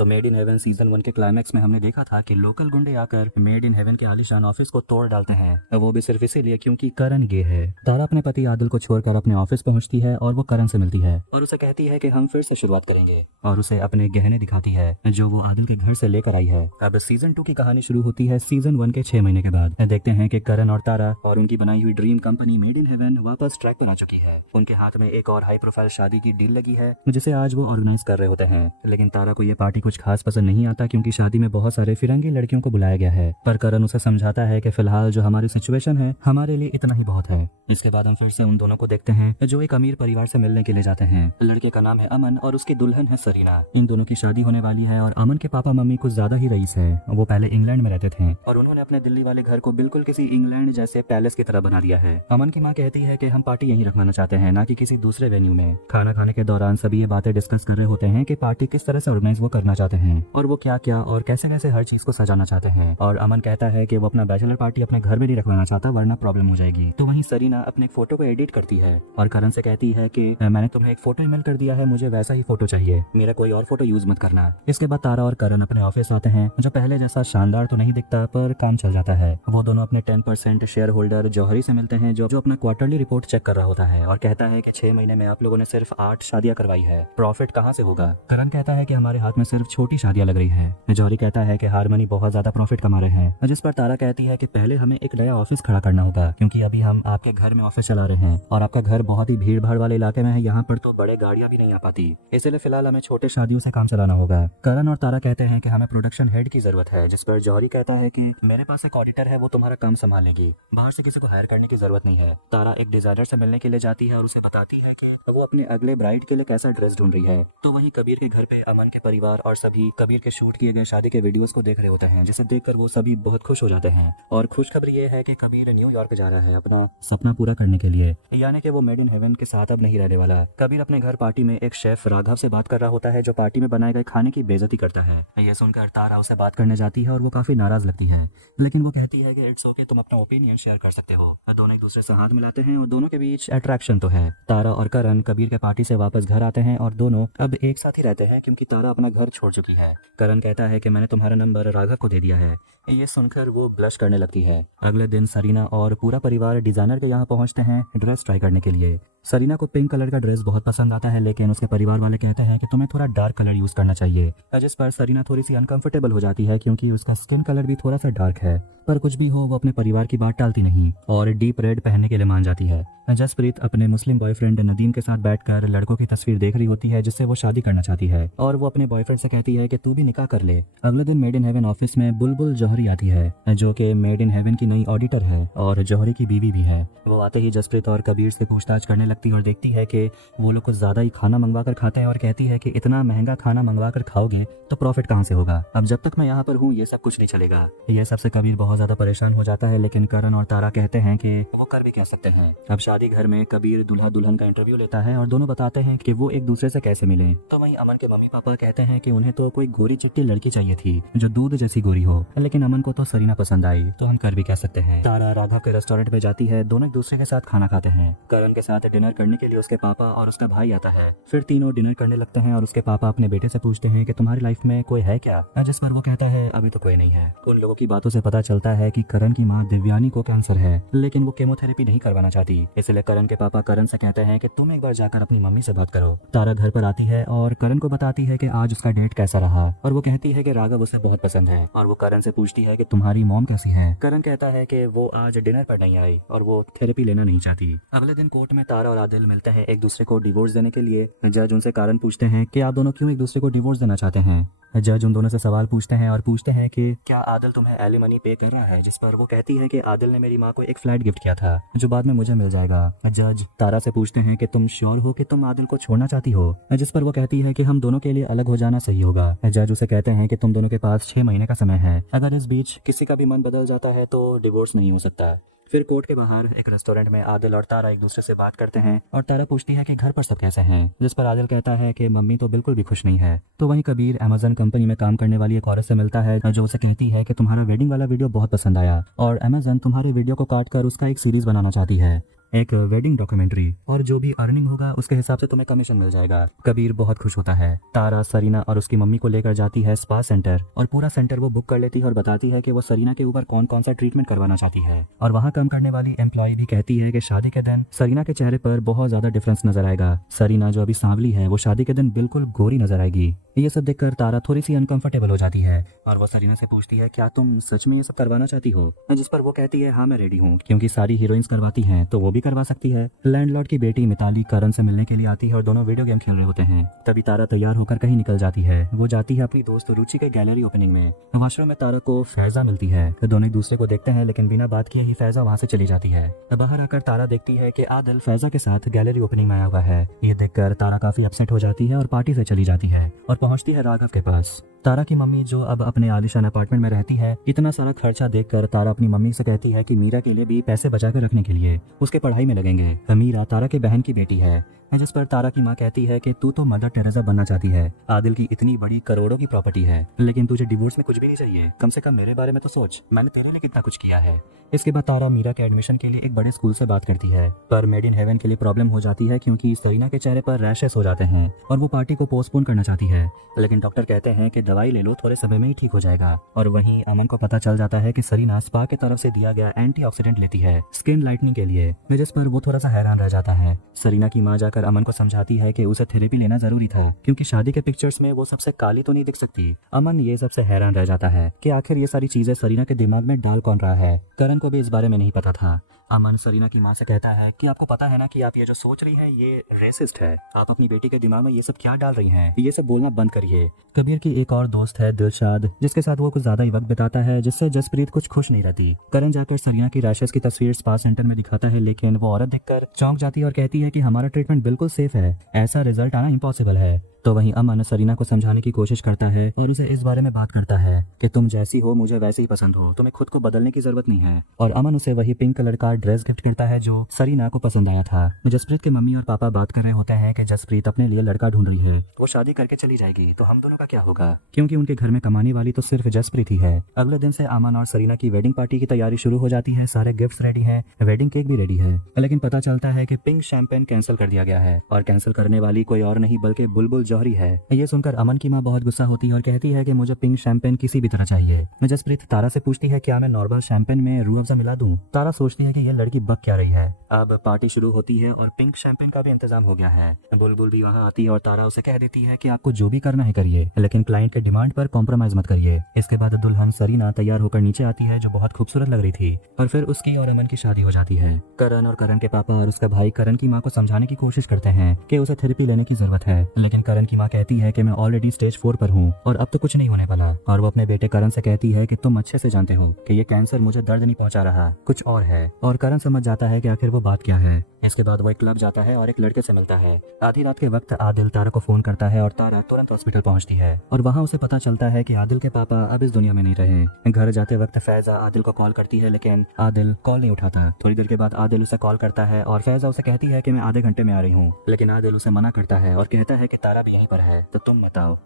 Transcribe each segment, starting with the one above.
तो made in heaven season 1 के climax में हमने देखा था कि लोकल गुंडे आकर मेड इन हेवन के आलीशान ऑफिस को तोड़ डालते हैं, वो भी सिर्फ इसीलिए क्योंकि करण गे है। तारा अपने पति आदिल को छोड़कर अपने ऑफिस पहुंचती है और वो करण से मिलती है और उसे कहती है कि हम फिर से शुरुआत करेंगे और उसे अपने गहने दिखाती है जो वो आदिल के घर से लेकर आई है। अब सीजन 2 की कहानी शुरू होती है सीजन 1 के 6 महीने के बाद। देखते हैं कि करण और तारा और उनकी बनाई हुई dream company made in heaven वापस ट्रैक पर आ चुकी है। उनके हाथ में एक और हाई प्रोफाइल शादी की डील लगी है जिसे आज वो ऑर्गेनाइज कर रहे होते हैं, लेकिन तारा को ये पार्टी कुछ खास पसंद नहीं आता क्योंकि शादी में बहुत सारे फिरंगी लड़कियों को बुलाया गया है। पर करण उसे समझाता है कि फिलहाल जो हमारी सिचुएशन है हमारे लिए इतना ही बहुत है। इसके बाद हम फिर से उन दोनों को देखते हैं जो एक अमीर परिवार से मिलने के लिए जाते हैं। लड़के का नाम है अमन और उसकी दुल्हन है सरीना। इन दोनों की शादी होने वाली है और अमन के पापा मम्मी कुछ ज्यादा ही रईस है। वो पहले इंग्लैंड में रहते थे और उन्होंने अपने दिल्ली वाले घर को बिल्कुल किसी इंग्लैंड जैसे पैलेस की तरह बना दिया है। अमन की माँ कहती है कि हम पार्टी यहीं रखवाना चाहते हैं, ना कि किसी दूसरे वेन्यू में। खाना खाने के दौरान सभी ये बातें डिस्कस कर रहे होते हैं कि पार्टी किस तरह से ऑर्गेनाइज वो करना चाहते हैं और वो क्या क्या और कैसे कैसे हर चीज को सजाना चाहते हैं। और अमन कहता है कि वो अपना बैचलर पार्टी अपने घर में नहीं रखवाना चाहता वरना प्रॉब्लम हो जाएगी। तो वहीं सरीना अपने एक फोटो को एडिट करती है और करण से कहती है कि मैंने तुम्हें एक फोटो ईमेल कर दिया है, मुझे वैसा ही फोटो चाहिए, मेरा कोई और फोटो यूज मत करना। इसके बाद तारा और करण अपने ऑफिस आते हैं जो पहले जैसा शानदार तो नहीं दिखता पर काम चल जाता है। वो दोनों अपने 10% शेयर होल्डर जौहरी से मिलते हैं जो अपना क्वार्टरली रिपोर्ट चेक कर रहा होता है और कहता है कि 6 महीने में आप लोगों ने सिर्फ 8 शादियां करवाई है, प्रॉफिट कहाँ से होगा। करण कहता है कि हमारे हाथ में सिर्फ छोटी शादियां लग रही है। जौहरी कहता है कि हारमनी बहुत ज्यादा प्रॉफिट कमा रहे हैं, जिस पर तारा कहती है कि पहले हमें एक नया ऑफिस खड़ा करना होगा क्योंकि अभी हम आपके घर में ऑफिस चला रहे हैं और आपका घर बहुत ही भीड़ भाड़ वाले इलाके में है, यहाँ पर तो बड़े गाड़ियां भी नहीं आ पाती, इसलिए फिलहाल हमें छोटे शादियों से काम चलाना होगा। करण और तारा कहते हैं कि हमें प्रोडक्शन हेड की जरूरत है, जिस पर जौहरी कहता है कि मेरे पास एक ऑडिटर है, वो तुम्हारा काम संभालेगी, बाहर से किसी को हायर करने की जरूरत नहीं है। तारा एक डिजाइनर से मिलने के लिए जाती है और उसे बताती है कि वो अपने अगले ब्राइड के लिए कैसा ड्रेस ढूंढ रही है। तो वहीं कबीर के घर पे अमन के परिवार और सभी कबीर के शूट किए गए शादी के वीडियोस को देख रहे होते हैं, जिसे देखकर वो सभी बहुत खुश हो जाते हैं। और खुशखबरी ये है कि कबीर न्यूयॉर्क जा रहा है अपना सपना पूरा करने के लिए, यानी कि वो मेड इन हेवन के साथ अब नहीं रहने वाला। कबीर अपने घर पार्टी में एक शेफ राघव से बात कर रहा होता है जो पार्टी में बनाए गए खाने की बेइज्जती करता है। यह सुनकर तारा उसे बात करने जाती है और वो काफी नाराज लगती है, लेकिन वो कहती है कि इट्स ओके, तुम अपना ओपिनियन शेयर कर सकते हो। दोनों एक दूसरे से हाथ मिलाते हैं और दोनों के बीच अट्रैक्शन तो है। तारा और करण कबीर के पार्टी से वापस घर आते हैं और दोनों अब एक साथ ही रहते हैं क्योंकि तारा अपना घर छोड़ चुकी है। करण कहता है कि मैंने तुम्हारा नंबर राघव को दे दिया है। ये सुनकर वो ब्लश करने लगती है। अगले दिन सरीना और पूरा परिवार डिजाइनर के यहाँ पहुँचते हैं ड्रेस ट्राई करने के लिए। सरीना को पिंक कलर का ड्रेस बहुत पसंद आता है, लेकिन उसके परिवार वाले कहते हैं कि तुम्हें थोड़ा डार्क कलर यूज करना चाहिए, जिस पर सरीना थोड़ी सी अनकंफर्टेबल हो जाती है क्योंकि उसका स्किन कलर भी थोड़ा सा डार्क है। पर कुछ भी हो वो अपने परिवार की बात टालती नहीं और डीप रेड पहनने के लिए मान जाती है। जसप्रीत अपने मुस्लिम बॉयफ्रेंड नदीम के साथ बैठकर लड़कों की तस्वीर देख रही होती है जिससे वो शादी करना चाहती है और वो अपने बॉयफ्रेंड से कहती है कि तू भी निकाह कर ले। अगले दिन मेड इन हेवन ऑफिस में बुलबुल जौहरी आती है जो कि मेड इन हेवन की नई ऑडिटर है और जौहरी की बीवी भी है। वो आते ही जसप्रीत और कबीर से पूछताछ करने लगती है और देखती है कि वो लोग कुछ ज्यादा ही खाना मंगवा कर खाते हैं और कहती है कि इतना महंगा खाना मंगवा कर खाओगे तो प्रॉफिट कहाँ से होगा, अब जब तक मैं यहाँ पर हूँ ये सब कुछ नहीं चलेगा। ये सबसे कबीर बहुत ज्यादा परेशान हो जाता है, लेकिन करण और तारा कहते हैं कि वो कर भी कह सकते हैं। अब शादी घर में कबीर दूल्हा दुल्हन का इंटरव्यू लेता है और दोनों बताते हैं कि वो एक दूसरे से कैसे मिले। तो वहीं अमन के मम्मी पापा कहते हैं कि उन्हें तो कोई गोरी चिट्टी लड़की चाहिए थी जो दूध जैसी गोरी हो, लेकिन अमन को तो सरीना पसंद आई, तो हम कर भी कह सकते हैं। तारा राघव के रेस्टोरेंट में जाती है, दोनों एक दूसरे के साथ खाना खाते हैं। करण के साथ डिनर करने के लिए उसके पापा और उसका भाई आता है। फिर तीनों डिनर करने लगते हैं और उसके पापा अपने बेटे से पूछते हैं कि तुम्हारी लाइफ में कोई है क्या, जिस पर वो कहता है अभी तो कोई नहीं है। उन लोगों की बातों से पता चलता है कि करण की माँ दिव्यानी को कैंसर है, लेकिन वो केमोथेरेपी नहीं करवाना चाहती, इसलिए करण के पापा करण से कहते हैं कि तुम एक बार जाकर अपनी मम्मी से बात करो। तारा घर पर आती है और करण को बताती है कि आज उसका डेट कैसा रहा और वो कहती है कि राघव उसे बहुत पसंद है और वो करण से पूछती है कि तुम्हारी मॉम कैसी है। करण कहता है कि वो आज डिनर पर नहीं आई और वो थेरेपी लेना नहीं चाहती। अगले दिन कोर्ट में तारा और आदिल मिलते हैं एक दूसरे को डिवोर्स देने के लिए। जज उनसे कारण पूछते हैं कि आप दोनों क्यों एक दूसरे को डिवोर्स देना चाहते हैं। जज उन दोनों से सवाल पूछते हैं और पूछते हैं कि क्या आदिल तुम्हें एलिमनी पे कर रहा है, जिस पर वो कहती है कि आदिल ने मेरी माँ को एक फ्लैट गिफ्ट किया था जो बाद में मुझे मिल जाएगा। जज तारा से पूछते हैं कि तुम श्योर हो कि तुम आदिल को छोड़ना चाहती हो, जिस पर वो कहती है कि हम दोनों के लिए अलग हो जाना सही होगा। जज उसे कहते हैं कि तुम दोनों के पास 6 महीने का समय है, अगर इस बीच किसी का भी मन बदल जाता है तो डिवोर्स नहीं हो सकता। फिर कोर्ट के बाहर एक रेस्टोरेंट में आदिल और तारा एक दूसरे से बात करते हैं और तारा पूछती है कि घर पर सब कैसे हैं, जिस पर आदिल कहता है कि मम्मी तो बिल्कुल भी खुश नहीं है। तो वहीं कबीर अमेजन कंपनी में काम करने वाली एक औरत से मिलता है जो उसे कहती है कि तुम्हारा वेडिंग वाला वीडियो बहुत पसंद आया और अमेजन तुम्हारे वीडियो को काट कर उसका एक सीरीज बनाना चाहती है। एक वेडिंग डॉक्यूमेंट्री, और जो भी अर्निंग होगा उसके हिसाब से तुम्हें कमीशन मिल जाएगा। कबीर बहुत खुश होता है। तारा सरीना और उसकी मम्मी को लेकर जाती है स्पा सेंटर, और पूरा सेंटर वो बुक कर लेती है और बताती है कि वो सरीना के ऊपर कौन कौन सा ट्रीटमेंट करवाना चाहती है। और वहाँ काम करने वाली एम्प्लॉय भी कहती है कि शादी के दिन सरीना के चेहरे पर बहुत ज्यादा डिफरेंस नजर आएगा। सरीना जो अभी सांवली है वो शादी के दिन बिल्कुल गोरी नजर आएगी। ये सब देखकर तारा थोड़ी सी अनकंफर्टेबल हो जाती है और वो सरीना से पूछती है, क्या तुम सच में ये सब करवाना चाहती हो? जिस पर वो कहती है, हाँ मैं रेडी हूँ, क्योंकि सारी हीरोइंस करवाती हैं तो वो भी करवा सकती है। लैंडलॉर्ड की बेटी मिताली करण से मिलने के लिए आती है और दोनों वीडियो गेम खेल रहे होते हैं। तभी तारा तैयार होकर कहीं निकल जाती है। वो जाती है अपनी दोस्त रुचि के गैलरी ओपनिंग में। वॉशरूम में तारा को फैजा मिलती है। दोनों एक दूसरे को देखते हैं, लेकिन बिना बात किए ही फैजा वहाँ से चली जाती है। बाहर आकर तारा देखती है कि आदिल फैजा के साथ गैलरी ओपनिंग में आया हुआ है। ये देखकर तारा काफी अपसेट हो जाती है और पार्टी से चली जाती है और पहुंचती है राघव के पास। तारा की मम्मी जो अब अपने आलीशान अपार्टमेंट में रहती है, इतना सारा खर्चा देखकर तारा अपनी मम्मी से कहती है कि मीरा के लिए भी पैसे बचा कर रखने के लिए उसके पढ़ाई में लगेंगे। मीरा तारा के बहन की बेटी है, जिस पर तारा की माँ कहती है कि तू तो मदर टेरेसा बनना चाहती है। आदिल की इतनी बड़ी करोड़ों की प्रॉपर्टी है, लेकिन तुझे डिवोर्स में कुछ भी नहीं चाहिए। कम से कम मेरे बारे में तो सोच, मैंने तेरे लिए कितना कुछ किया है। इसके बाद तारा मीरा के एडमिशन के लिए एक बड़े स्कूल से बात करती है, पर मेड इन हेवन के लिए प्रॉब्लम हो जाती है क्योंकि सरीना के चेहरे पर रैशेस हो जाते हैं और वो पार्टी को पोस्टपोन करना चाहती है। लेकिन डॉक्टर कहते हैं कि दवाई ले लो, थोड़े समय में ही ठीक हो जाएगा। और वहीं अमन को पता चल जाता है कि सरीना स्पा की तरफ से दिया गया एंटीऑक्सीडेंट लेती है स्किन लाइटनिंग के लिए, जिस पर वो थोड़ा सा हैरान रह जाता है। सरीना की माँ जाकर अमन को समझाती है कि उसे थेरेपी लेना जरूरी था, क्योंकि शादी के पिक्चर्स में वो सबसे काली तो नहीं दिख सकती। अमन ये सबसे हैरान रह जाता है कि आखिर ये सारी चीजें सरीना के दिमाग में डाल कौन रहा है। करण को भी इस बारे में नहीं पता था। अमन सरीना की माँ से कहता है कि आपको पता है ना कि आप ये जो सोच रही हैं ये रेसिस्ट है। आप अपनी बेटी के दिमाग में ये सब क्या डाल रही हैं? ये सब बोलना बंद करिए। कबीर की एक और दोस्त है दिलशाद, जिसके साथ वो कुछ ज्यादा ही वक्त बिताता है, जिससे जसप्रीत कुछ खुश नहीं रहती। करण जाकर सरीना की रैशेस की तस्वीर स्पा सेंटर में दिखाता है, लेकिन वो औरत देखकर चौंक जाती है और कहती है कि हमारा ट्रीटमेंट बिल्कुल सेफ है, ऐसा रिजल्ट आना इम्पॉसिबल है। तो वहीं अमन सरीना को समझाने की कोशिश करता है और उसे इस बारे में बात करता है कि तुम जैसी हो मुझे वैसे ही पसंद हो, तुम्हें खुद को बदलने की जरूरत नहीं है। और अमन उसे वही पिंक कलर का ड्रेस गिफ्ट करता है जो सरीना को पसंद आया था। जसप्रीत के मम्मी और पापा बात कर रहे होते हैं कि जसप्रीत अपने लिए लड़का ढूंढ रही है, वो शादी करके चली जाएगी तो हम दोनों का क्या होगा, क्योंकि उनके घर में कमाने वाली तो सिर्फ जसप्रीत ही है। अगले दिन से अमन और सरीना की वेडिंग पार्टी की तैयारी शुरू हो जाती है। सारे गिफ्ट्स रेडी है, वेडिंग केक भी रेडी है, लेकिन पता चलता है कि पिंक शैंपेन कैंसिल कर दिया गया है और कैंसिल करने वाली कोई और नहीं बल्कि बुलबुल जौहरी है। ये सुनकर अमन की माँ बहुत गुस्सा होती है और कहती है कि मुझे पिंक शैंपेन किसी भी तरह चाहिए। जसप्रीत तारा से पूछती है क्या मैं नॉर्मल शैंपेन में रूह अफ़ज़ा मिला दूं? तारा सोचती है कि ये लड़की बक क्या रही है। अब पार्टी शुरू होती है और पिंक शैंपेन का भी इंतजाम हो गया है। बुलबुल भी वहाँ आती है और तारा उसे कह देती है कि आपको जो भी करना है करिए, लेकिन क्लाइंट के डिमांड पर कॉम्प्रोमाइज मत करिए। इसके बाद दुल्हन सरीना तैयार होकर नीचे आती है, जो बहुत खूबसूरत लग रही थी, और फिर उसकी और अमन की शादी हो जाती है। करण और करण के पापा और उसका भाई करण की माँ को समझाने की कोशिश करते हैं कि उसे थेरेपी लेने की जरूरत है, लेकिन करण की माँ कहती है कि मैं ऑलरेडी स्टेज 4 पर हूँ और अब तो कुछ नहीं होने वाला। और वो अपने बेटे करण से कहती है कि तुम अच्छे से जानते हो कि ये कैंसर मुझे दर्द नहीं पहुंचा रहा, कुछ और है। और करण समझ जाता है कि आखिर वो बात क्या है। इसके बाद वो एक क्लब जाता है और एक लड़के से मिलता है। आधी रात के वक्त आदिल तारा को फोन करता है और तारा तुरंत हॉस्पिटल पहुंचती है और वहाँ उसे पता चलता है कि आदिल के पापा अब इस दुनिया में नहीं रहे। घर जाते वक्त फैजा आदिल को कॉल करती है, लेकिन आदिल कॉल नहीं उठाता। थोड़ी देर के बाद आदिल उसे कॉल करता है और फैजा उसे कहती है कि मैं आधे घंटे में आ रही हूँ, लेकिन आदिल उसे मना करता है और कहता है कि तारा भी यहीं पर है तो तुम मत आओ।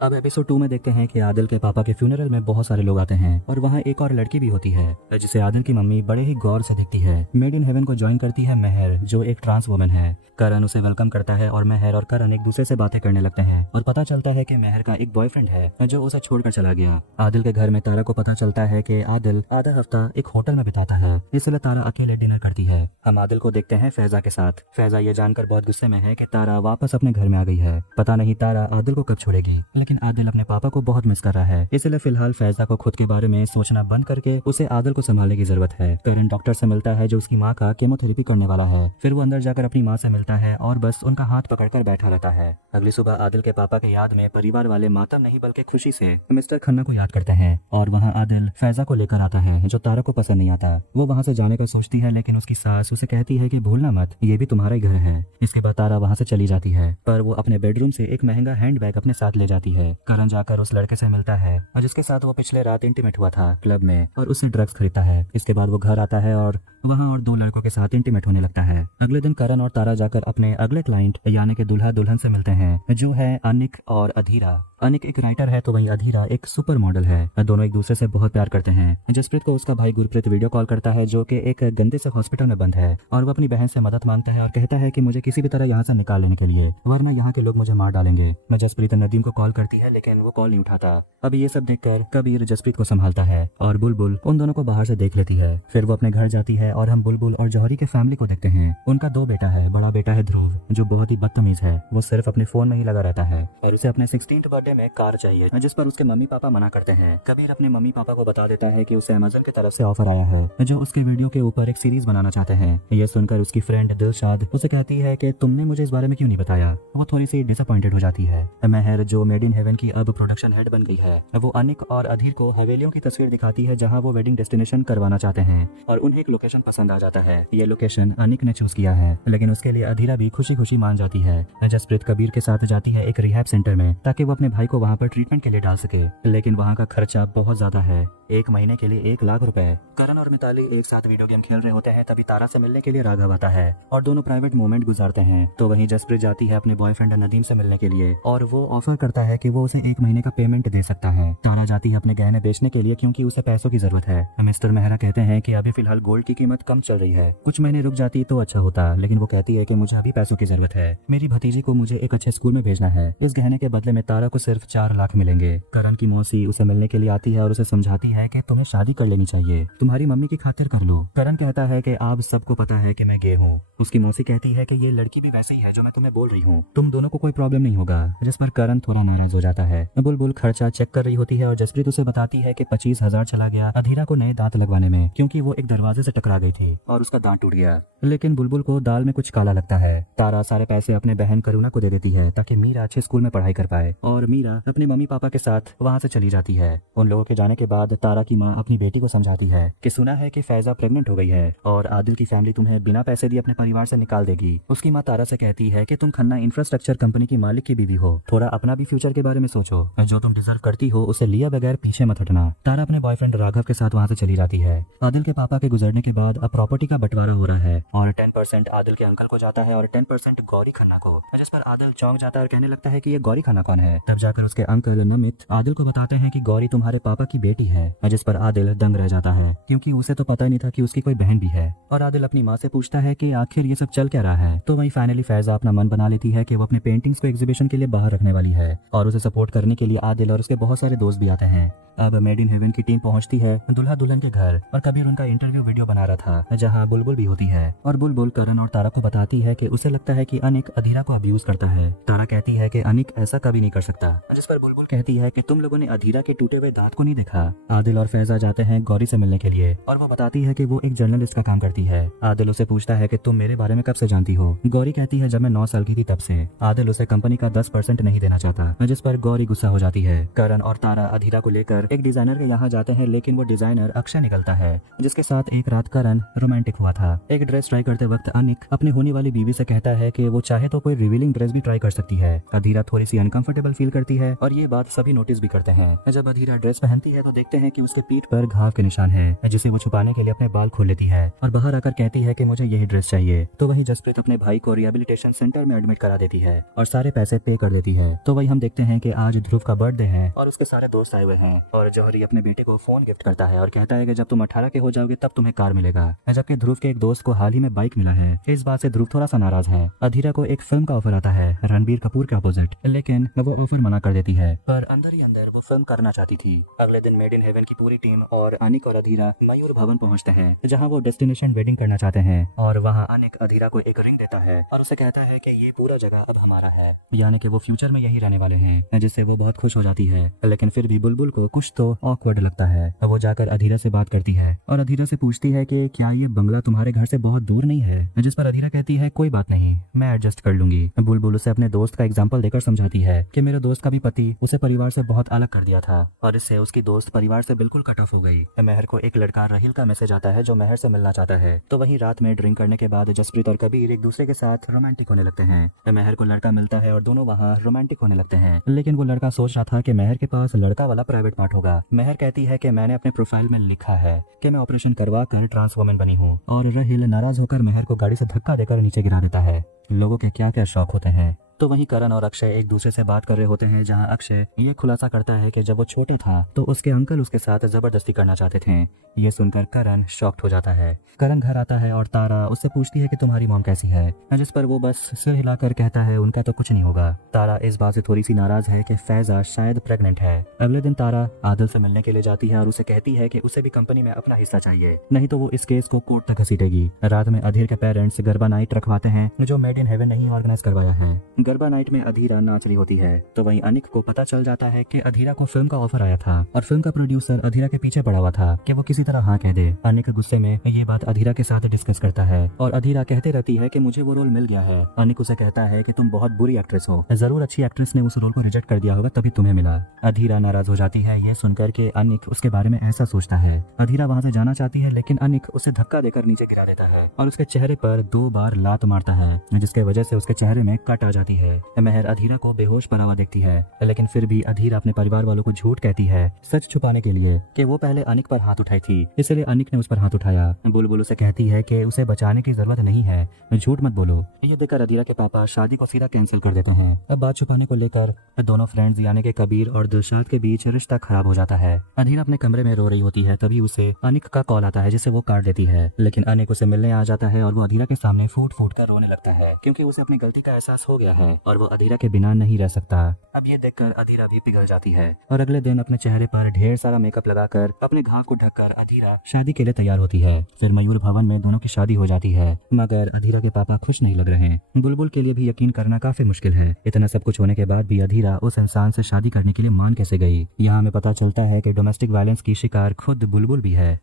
अब एपिसोड 2 में देखते हैं कि आदिल के पापा के फ्यूनरल में बहुत सारे लोग आते हैं और वहाँ एक और लड़की भी होती है, जिसे आदिल की मम्मी बड़े ही गौर से देखती है। मेड इन हेवन को ज्वाइन करती है मेहर, जो एक ट्रांस वुमन है। करण उसे वेलकम करता है और मेहर और करण एक दूसरे से बातें करने लगते हैं और पता चलता है कि मेहर का एक बॉयफ्रेंड है जो उसे छोड़कर चला गया। आदिल के घर में तारा को पता चलता है कि आदिल आधा हफ्ता एक होटल में बिताता है, इसलिए तारा अकेले डिनर करती है। हम आदिल को देखते हैं फैजा के साथ। फैजा ये जानकर बहुत गुस्से में है कि तारा वापस अपने घर में आ गई है। पता नहीं तारा आदिल को कब छोड़ेगी, लेकिन आदिल अपने पापा को बहुत मिस कर रहा है, इसलिए फिलहाल फैजा को खुद के बारे में सोचना बंद करके उसे आदिल को संभालने की जरूरत है। करण डॉक्टर से मिलता है जो उसकी माँ का केमोथेरेपी करने वाला है। फिर वो अंदर जाकर अपनी माँ से मिलता है और बस उनका हाथ पकड़कर बैठा रहता है। अगली सुबह आदिल के पापा के याद में परिवार वाले मातम नहीं बल्कि खुशी से मिस्टर खन्ना को याद करते हैं और वहाँ आदिल फैजा को लेकर आता है जो तारा को पसंद नहीं आता। वो वहाँ से जाने का सोचती है, लेकिन उसकी सास उसे कहती है कि भूलना मत, ये भी तुम्हारा ही घर है। इसके बाद तारा वहाँ से चली जाती है, पर वो अपने बेडरूम से एक महंगा हैंडबैग अपने साथ ले जाती है। करण जाकर उस लड़के से मिलता है और जिसके साथ वो पिछले रात इंटीमेट हुआ था क्लब में, और उससे ड्रग्स खरीदता है। इसके बाद वो घर आता है और वहाँ और दो लड़कों के साथ इंटीमेट होने लगता है। अगले दिन करण और तारा जाकर अपने अगले क्लाइंट यानी कि दूल्हा दुल्हन से मिलते हैं, जो है अनिक और अधीरा। अनिक एक राइटर है तो वहीं अधीरा एक सुपर मॉडल है। दोनों एक दूसरे से बहुत प्यार करते हैं। जसप्रीत को उसका भाई गुरप्रीत वीडियो कॉल करता है, जो कि एक गंदे से हॉस्पिटल में बंद है, और वो अपनी बहन से मदद मांगता है और कहता है कि मुझे किसी भी तरह यहाँ से निकाल लेने के लिए, वरना यहाँ के लोग मुझे मार डालेंगे। जसप्रीत नदीम को कॉल करती है लेकिन वो कॉल नहीं उठाता। अब ये सब देखकर कबीर जसप्रीत को संभालता है और बुलबुल उन दोनों को बाहर से देख लेती है। फिर वो अपने घर जाती है और हम बुलबुल और जौहरी के फैमिली को देखते हैं। उनका दो बेटा है। बड़ा बेटा है ध्रुव, जो बहुत ही बदतमीज है। वो सिर्फ अपने फोन में ही लगा रहता है और उसे अपने 16th बर्थडे में कार चाहिए, जिस पर उसके मम्मी पापा मना करते हैं। कबीर अपने मम्मी पापा को बता देता है कि उसे अमेज़न की तरफ से ऑफर आया है, जो उसके वीडियो के ऊपर एक सीरीज बनाना चाहते हैं। यह सुनकर उसकी फ्रेंड दिलशाद उसे कहती है कि तुमने मुझे इस बारे में क्यों नहीं बताया। वो थोड़ी सी डिसअपॉइंटेड हो जाती है। महर, जो मेड इन हेवन की अब प्रोडक्शन हेड बन गई है, वो अनिक और अधीर को हवेलियों की तस्वीर दिखाती है जहाँ वो वेडिंग डेस्टिनेशन करवाना चाहते हैं, और उन्हें एक लोकेशन पसंद आ जाता है। ये लोकेशन अनिक ने चूज किया है, लेकिन उसके लिए अधीरा भी खुशी खुशी मान जाती है। जसप्रीत कबीर के साथ जाती है एक रिहैब सेंटर में, ताकि वो अपने भाई को वहाँ पर ट्रीटमेंट के लिए डाल सके, लेकिन वहाँ का खर्चा बहुत ज्यादा है। एक महीने के लिए 1 लाख रुपए। करण और मिताली एक साथ वीडियो गेम खेल रहे होते हैं, तभी तारा से मिलने के लिए राघव आता है और दोनों प्राइवेट मोमेंट गुजारते हैं। तो वहीं जसप्रीत जाती है अपने बॉयफ्रेंड नदीम से मिलने के लिए, और वो ऑफर करता है कि वो उसे 1 महीने का पेमेंट दे सकता है। तारा जाती है अपने गहने बेचने के लिए क्योंकि उसे पैसों की जरूरत है। मिस्टर मेहरा कहते हैं कि अभी फिलहाल गोल्ड की कीमत कम चल रही है, कुछ महीने रुक जाती तो अच्छा होता, लेकिन वो कहती है कि मुझे अभी पैसों की जरूरत है। मेरी भतीजी को मुझे एक अच्छे स्कूल में भेजना है। इस गहने के बदले में तारा को सिर्फ 4 लाख मिलेंगे। करण की मौसी उसे मिलने के लिए आती है और उसे समझाती है कि तुम्हें शादी कर लेनी चाहिए, तुम्हारी मम्मी की खातिर कर लो। करण कहता है कि आप सबको पता है कि मैं गे हूँ। उसकी मौसी कहती है कि ये लड़की भी वैसे ही है जो मैं तुम्हें बोल रही हूँ, तुम दोनों को कोई प्रॉब्लम नहीं होगा, जिस पर करण थोड़ा नाराज हो जाता है। बुलबुल खर्चा चेक कर रही होती है और जसप्रीत उसे बताती है कि 25,000 चला गया अधीरा को नए दांत लगवाने में, क्योंकि वो एक दरवाजे से टकरा गई थी और उसका दांत टूट गया। लेकिन बुलबुल को दाल में कुछ काला लगता है। तारा सारे पैसे अपने बहन करुणा को दे देती है ताकि मीरा अच्छे स्कूल में पढ़ाई कर पाए, और मीरा अपने मम्मी पापा के साथ वहाँ से चली जाती है। उन लोगों के जाने के बाद तारा की माँ अपनी बेटी को समझाती है कि सुना है कि फैजा प्रेग्नेंट हो गई है और आदिल की फैमिली तुम्हें बिना पैसे दिए अपने परिवार से निकाल देगी। उसकी माँ तारा से कहती है कि तुम खन्ना इंफ्रास्ट्रक्चर कंपनी की मालिक की बीवी हो, थोड़ा अपना भी फ्यूचर के बारे में सोचो, जो तुम डिजर्व करती हो उसे लिया बगैर पीछे मत हटना। तारा अपने बॉयफ्रेंड राघव के साथ वहाँ से चली जाती है। आदिल के पापा के गुजरने के बाद अब प्रॉपर्टी का बंटवारा हो रहा है और 10% आदिल के अंकल को जाता है और 10% गौरी खन्ना को, जिस पर आदिल चौंक जाता है और कहने लगता है कि ये गौरी खन्ना कौन है। तब जाकर उसके अंकल नमित आदिल को बताते हैं कि गौरी तुम्हारे पापा की बेटी है, जिस पर आदिल दंग रह जाता है क्योंकि उसे तो पता नहीं था कि उसकी कोई बहन भी है। और आदिल अपनी माँ से पूछता है कि आखिर ये सब चल क्या रहा है। तो वहीं फाइनली फैजा अपना मन बना लेती है कि वो अपने पेंटिंग्स को एग्जीबिशन के लिए बाहर रखने वाली है, और उसे सपोर्ट करने के लिए आदिल और उसके बहुत सारे दोस्त भी आते हैं। अब मेड इन हेवन की टीम पहुंचती है दुल्हा दुल्हन के घर, और कबीर उनका इंटरव्यू वीडियो बना रहा था जहां बुलबुल भी होती है, और बुलबुल करण और तारा को बताती है कि उसे लगता है कि अनिक अधीरा को अब्यूज करता है। तारा कहती है कि अनिक ऐसा कभी नहीं कर सकता, जिस पर बुलबुल कहती है कि तुम लोगों ने अधीरा के टूटे हुए दांत को नहीं देखा। आदिल और फैजा जाते हैं गौरी से मिलने के लिए, और वो बताती है कि वो एक जर्नलिस्ट का काम करती है। आदिल उसे पूछता है कि तुम मेरे बारे में कब से जानती हो। गौरी कहती है जब मैं 9 साल की थी तब से। आदिल उसे कंपनी का 10% नहीं देना चाहता, जिस पर गौरी गुस्सा हो जाती है। करण और तारा अधीरा को लेकर एक डिजाइनर के यहाँ जाते हैं, लेकिन वो डिजाइनर अक्षय निकलता है, जिसके साथ एक रात करण रोमांटिक हुआ था। एक ड्रेस ट्राई करते वक्त अनिक अपने होने वाली बीवी से कहता है कि वो चाहे तो कोई रिवीलिंग ड्रेस भी ट्राई कर सकती है। अधीरा थोड़ी सी अनकंफर्टेबल फील करती है और ये बात सभी नोटिस भी करते हैं। जब अधीरा ड्रेस पहनती है तो देखते हैं कि उसके पीठ पर घाव के निशान है, जिसे वो छुपाने के लिए अपने बाल खोल लेती है और बाहर आकर कहती है कि मुझे यही ड्रेस चाहिए। तो वही जसप्रीत अपने भाई को रिहेबिलिटेशन सेंटर में एडमिट करा देती है और सारे पैसे पे कर देती है। तो वही हम देखते हैं कि आज ध्रुव का बर्थडे है और उसके सारे दोस्त आए हुए हैं, और जौहरी अपने बेटे को फोन गिफ्ट करता है और कहता है कि जब तुम 18 के हो जाओगे तब तुम्हें कार मिलेगा। जबकि ध्रुव के एक दोस्त को हाल ही में बाइक मिला है। इस बात से ध्रुव थोड़ा सा नाराज है। अधीरा को एक फिल्म का ऑफर आता है रणबीर कपूर के अपोजिट, लेकिन वो ऑफर मना कर देती है, पर अंदर ही अंदर वो फिल्म करना चाहती थी। अगले दिन मेड इन हेवन की पूरी टीम और अनिक और अधीरा मयूर भवन पहुंचते हैं, जहां वो डेस्टिनेशन वेडिंग करना चाहते हैं। और वहां अनिक अधीरा को एक रिंग देता है और उसे कहता है कि ये पूरा जगह अब हमारा है, यानी कि वो फ्यूचर में यही रहने वाले हैं, जिससे वो बहुत खुश हो जाती है। लेकिन फिर भी बुलबुल को कुछ तो ऑकवर्ड लगता है। वो जाकर अधीरा से बात करती है और अधीरा से पूछती है कि क्या ये बंगला तुम्हारे घर से बहुत दूर नहीं है, जिस पर अधीरा कहती है कोई बात नहीं, मैं एडजस्ट कर लूंगी। बुलबुल उसे अपने दोस्त का एग्जांपल देकर समझाती है कि मेरे दोस्त का भी पति उसे परिवार से बहुत अलग कर दिया था और इससे उसकी दोस्त परिवार से बिल्कुल कट ऑफ हो गई। महर को एक लड़का राहिल का मैसेज आता है जो महर से मिलना चाहता है। तो वही रात में ड्रिंक करने के बाद जसप्रीत और कबीर एक दूसरे के साथ रोमांटिक होने लगते हैं। महर को लड़का मिलता है और दोनों वहाँ रोमांटिक होने लगते हैं, लेकिन वो लड़का सोच रहा था कि महर के पास लड़का वाला प्राइवेट पार्ट शॉक्ड होगा। मेहर कहती है कि मैंने अपने प्रोफाइल में लिखा है कि मैं ऑपरेशन करवा कर ट्रांस वुमन बनी हूँ, और राहिल नाराज होकर मेहर को गाड़ी से धक्का देकर नीचे गिरा देता है। लोगों के क्या क्या शौक होते हैं। तो वहीं करण और अक्षय एक दूसरे से बात कर रहे होते हैं, जहां अक्षय ये खुलासा करता है कि जब वो छोटा था तो उसके अंकल उसके साथ जबरदस्ती करना चाहते थे। ये सुनकर करण शॉक्ड हो जाता है। करण घर आता है और तारा उससे पूछती है कि तुम्हारी मॉम कैसी है, जिस पर वो बस सिर हिलाकर कहता है उनका तो कुछ नहीं होगा। तारा इस बात से थोड़ी सी नाराज है कि फैजा शायद प्रेग्नेंट है। अगले दिन तारा आदिल से मिलने के लिए जाती है और उसे कहती है कि उसे भी कंपनी में अपना हिस्सा चाहिए, नहीं तो वो इस केस को कोर्ट तक घसीटेगी। रात में अधीर के पेरेंट्स गरबा नाइट रखवाते हैं जो मेड इन हेवन नहीं ऑर्गेनाइज करवाया है। गरबा नाइट में अधीरा नाच रही होती है, तो वहीं अनिक को पता चल जाता है कि अधीरा को फिल्म का ऑफर आया था और फिल्म का प्रोड्यूसर अधीरा के पीछे पड़ा हुआ था कि वो किसी तरह हाँ कह दे। अनिक गुस्से में ये बात अधीरा के साथ डिस्कस करता है और अधीरा कहते रहती है कि मुझे वो रोल मिल गया है। अनिक उसे कहता है कि तुम बहुत बुरी एक्ट्रेस हो, जरूर अच्छी एक्ट्रेस ने उस रोल को रिजेक्ट कर दिया होगा तभी तुम्हें मिला। अधीरा नाराज हो जाती है ये सुनकर के अनिक उसके बारे में ऐसा सोचता है। अधीरा वहाँ से जाना चाहती है, लेकिन अनिक उसे धक्का देकर नीचे गिरा देता है और उसके चेहरे पर 2 बार लात मारता है, जिसके वजह से उसके चेहरे में कट आ जाती है। मेहर अधीरा को बेहोश पड़ा हुआ देखती है, लेकिन फिर भी अधीरा अपने परिवार वालों को झूठ कहती है सच छुपाने के लिए कि वो पहले अनिक पर हाथ उठाई थी, इसलिए अनिक ने उस पर हाथ उठाया। बुलबुल उसे कहती है कि उसे बचाने की जरूरत नहीं है, झूठ मत बोलो। ये देखकर अधीरा के पापा शादी को सीधा कैंसिल कर देते हैं। अब बात छुपाने को लेकर दोनों फ्रेंड्स यानी कि कबीर और दिलशाद के बीच रिश्ता खराब हो जाता है। अधीरा अपने कमरे में रो रही होती है, तभी उसे अनिक का कॉल आता है जिसे वो काट देती है, लेकिन अनिक उसे मिलने आ जाता है और वो अधीरा के सामने फूट फूट कर रोने लगता है क्योंकि उसे अपनी गलती का एहसास हो गया है और वो अधीरा के बिना नहीं रह सकता। अब ये देखकर अधीरा भी पिघल जाती है और अगले दिन अपने चेहरे पर ढेर सारा मेकअप लगाकर अपने घाव को ढककर अधीरा शादी के लिए तैयार होती है। फिर मयूर भवन में दोनों की शादी हो जाती है, मगर अधीरा के पापा खुश नहीं लग रहे हैं। बुलबुल के लिए भी यकीन करना काफी मुश्किल है। इतना सब कुछ होने के बाद भी अधीरा उस इंसान से शादी करने के लिए मान कैसे गई। यहाँ हमें पता चलता है कि डोमेस्टिक वायलेंस की शिकार खुद बुलबुल भी है।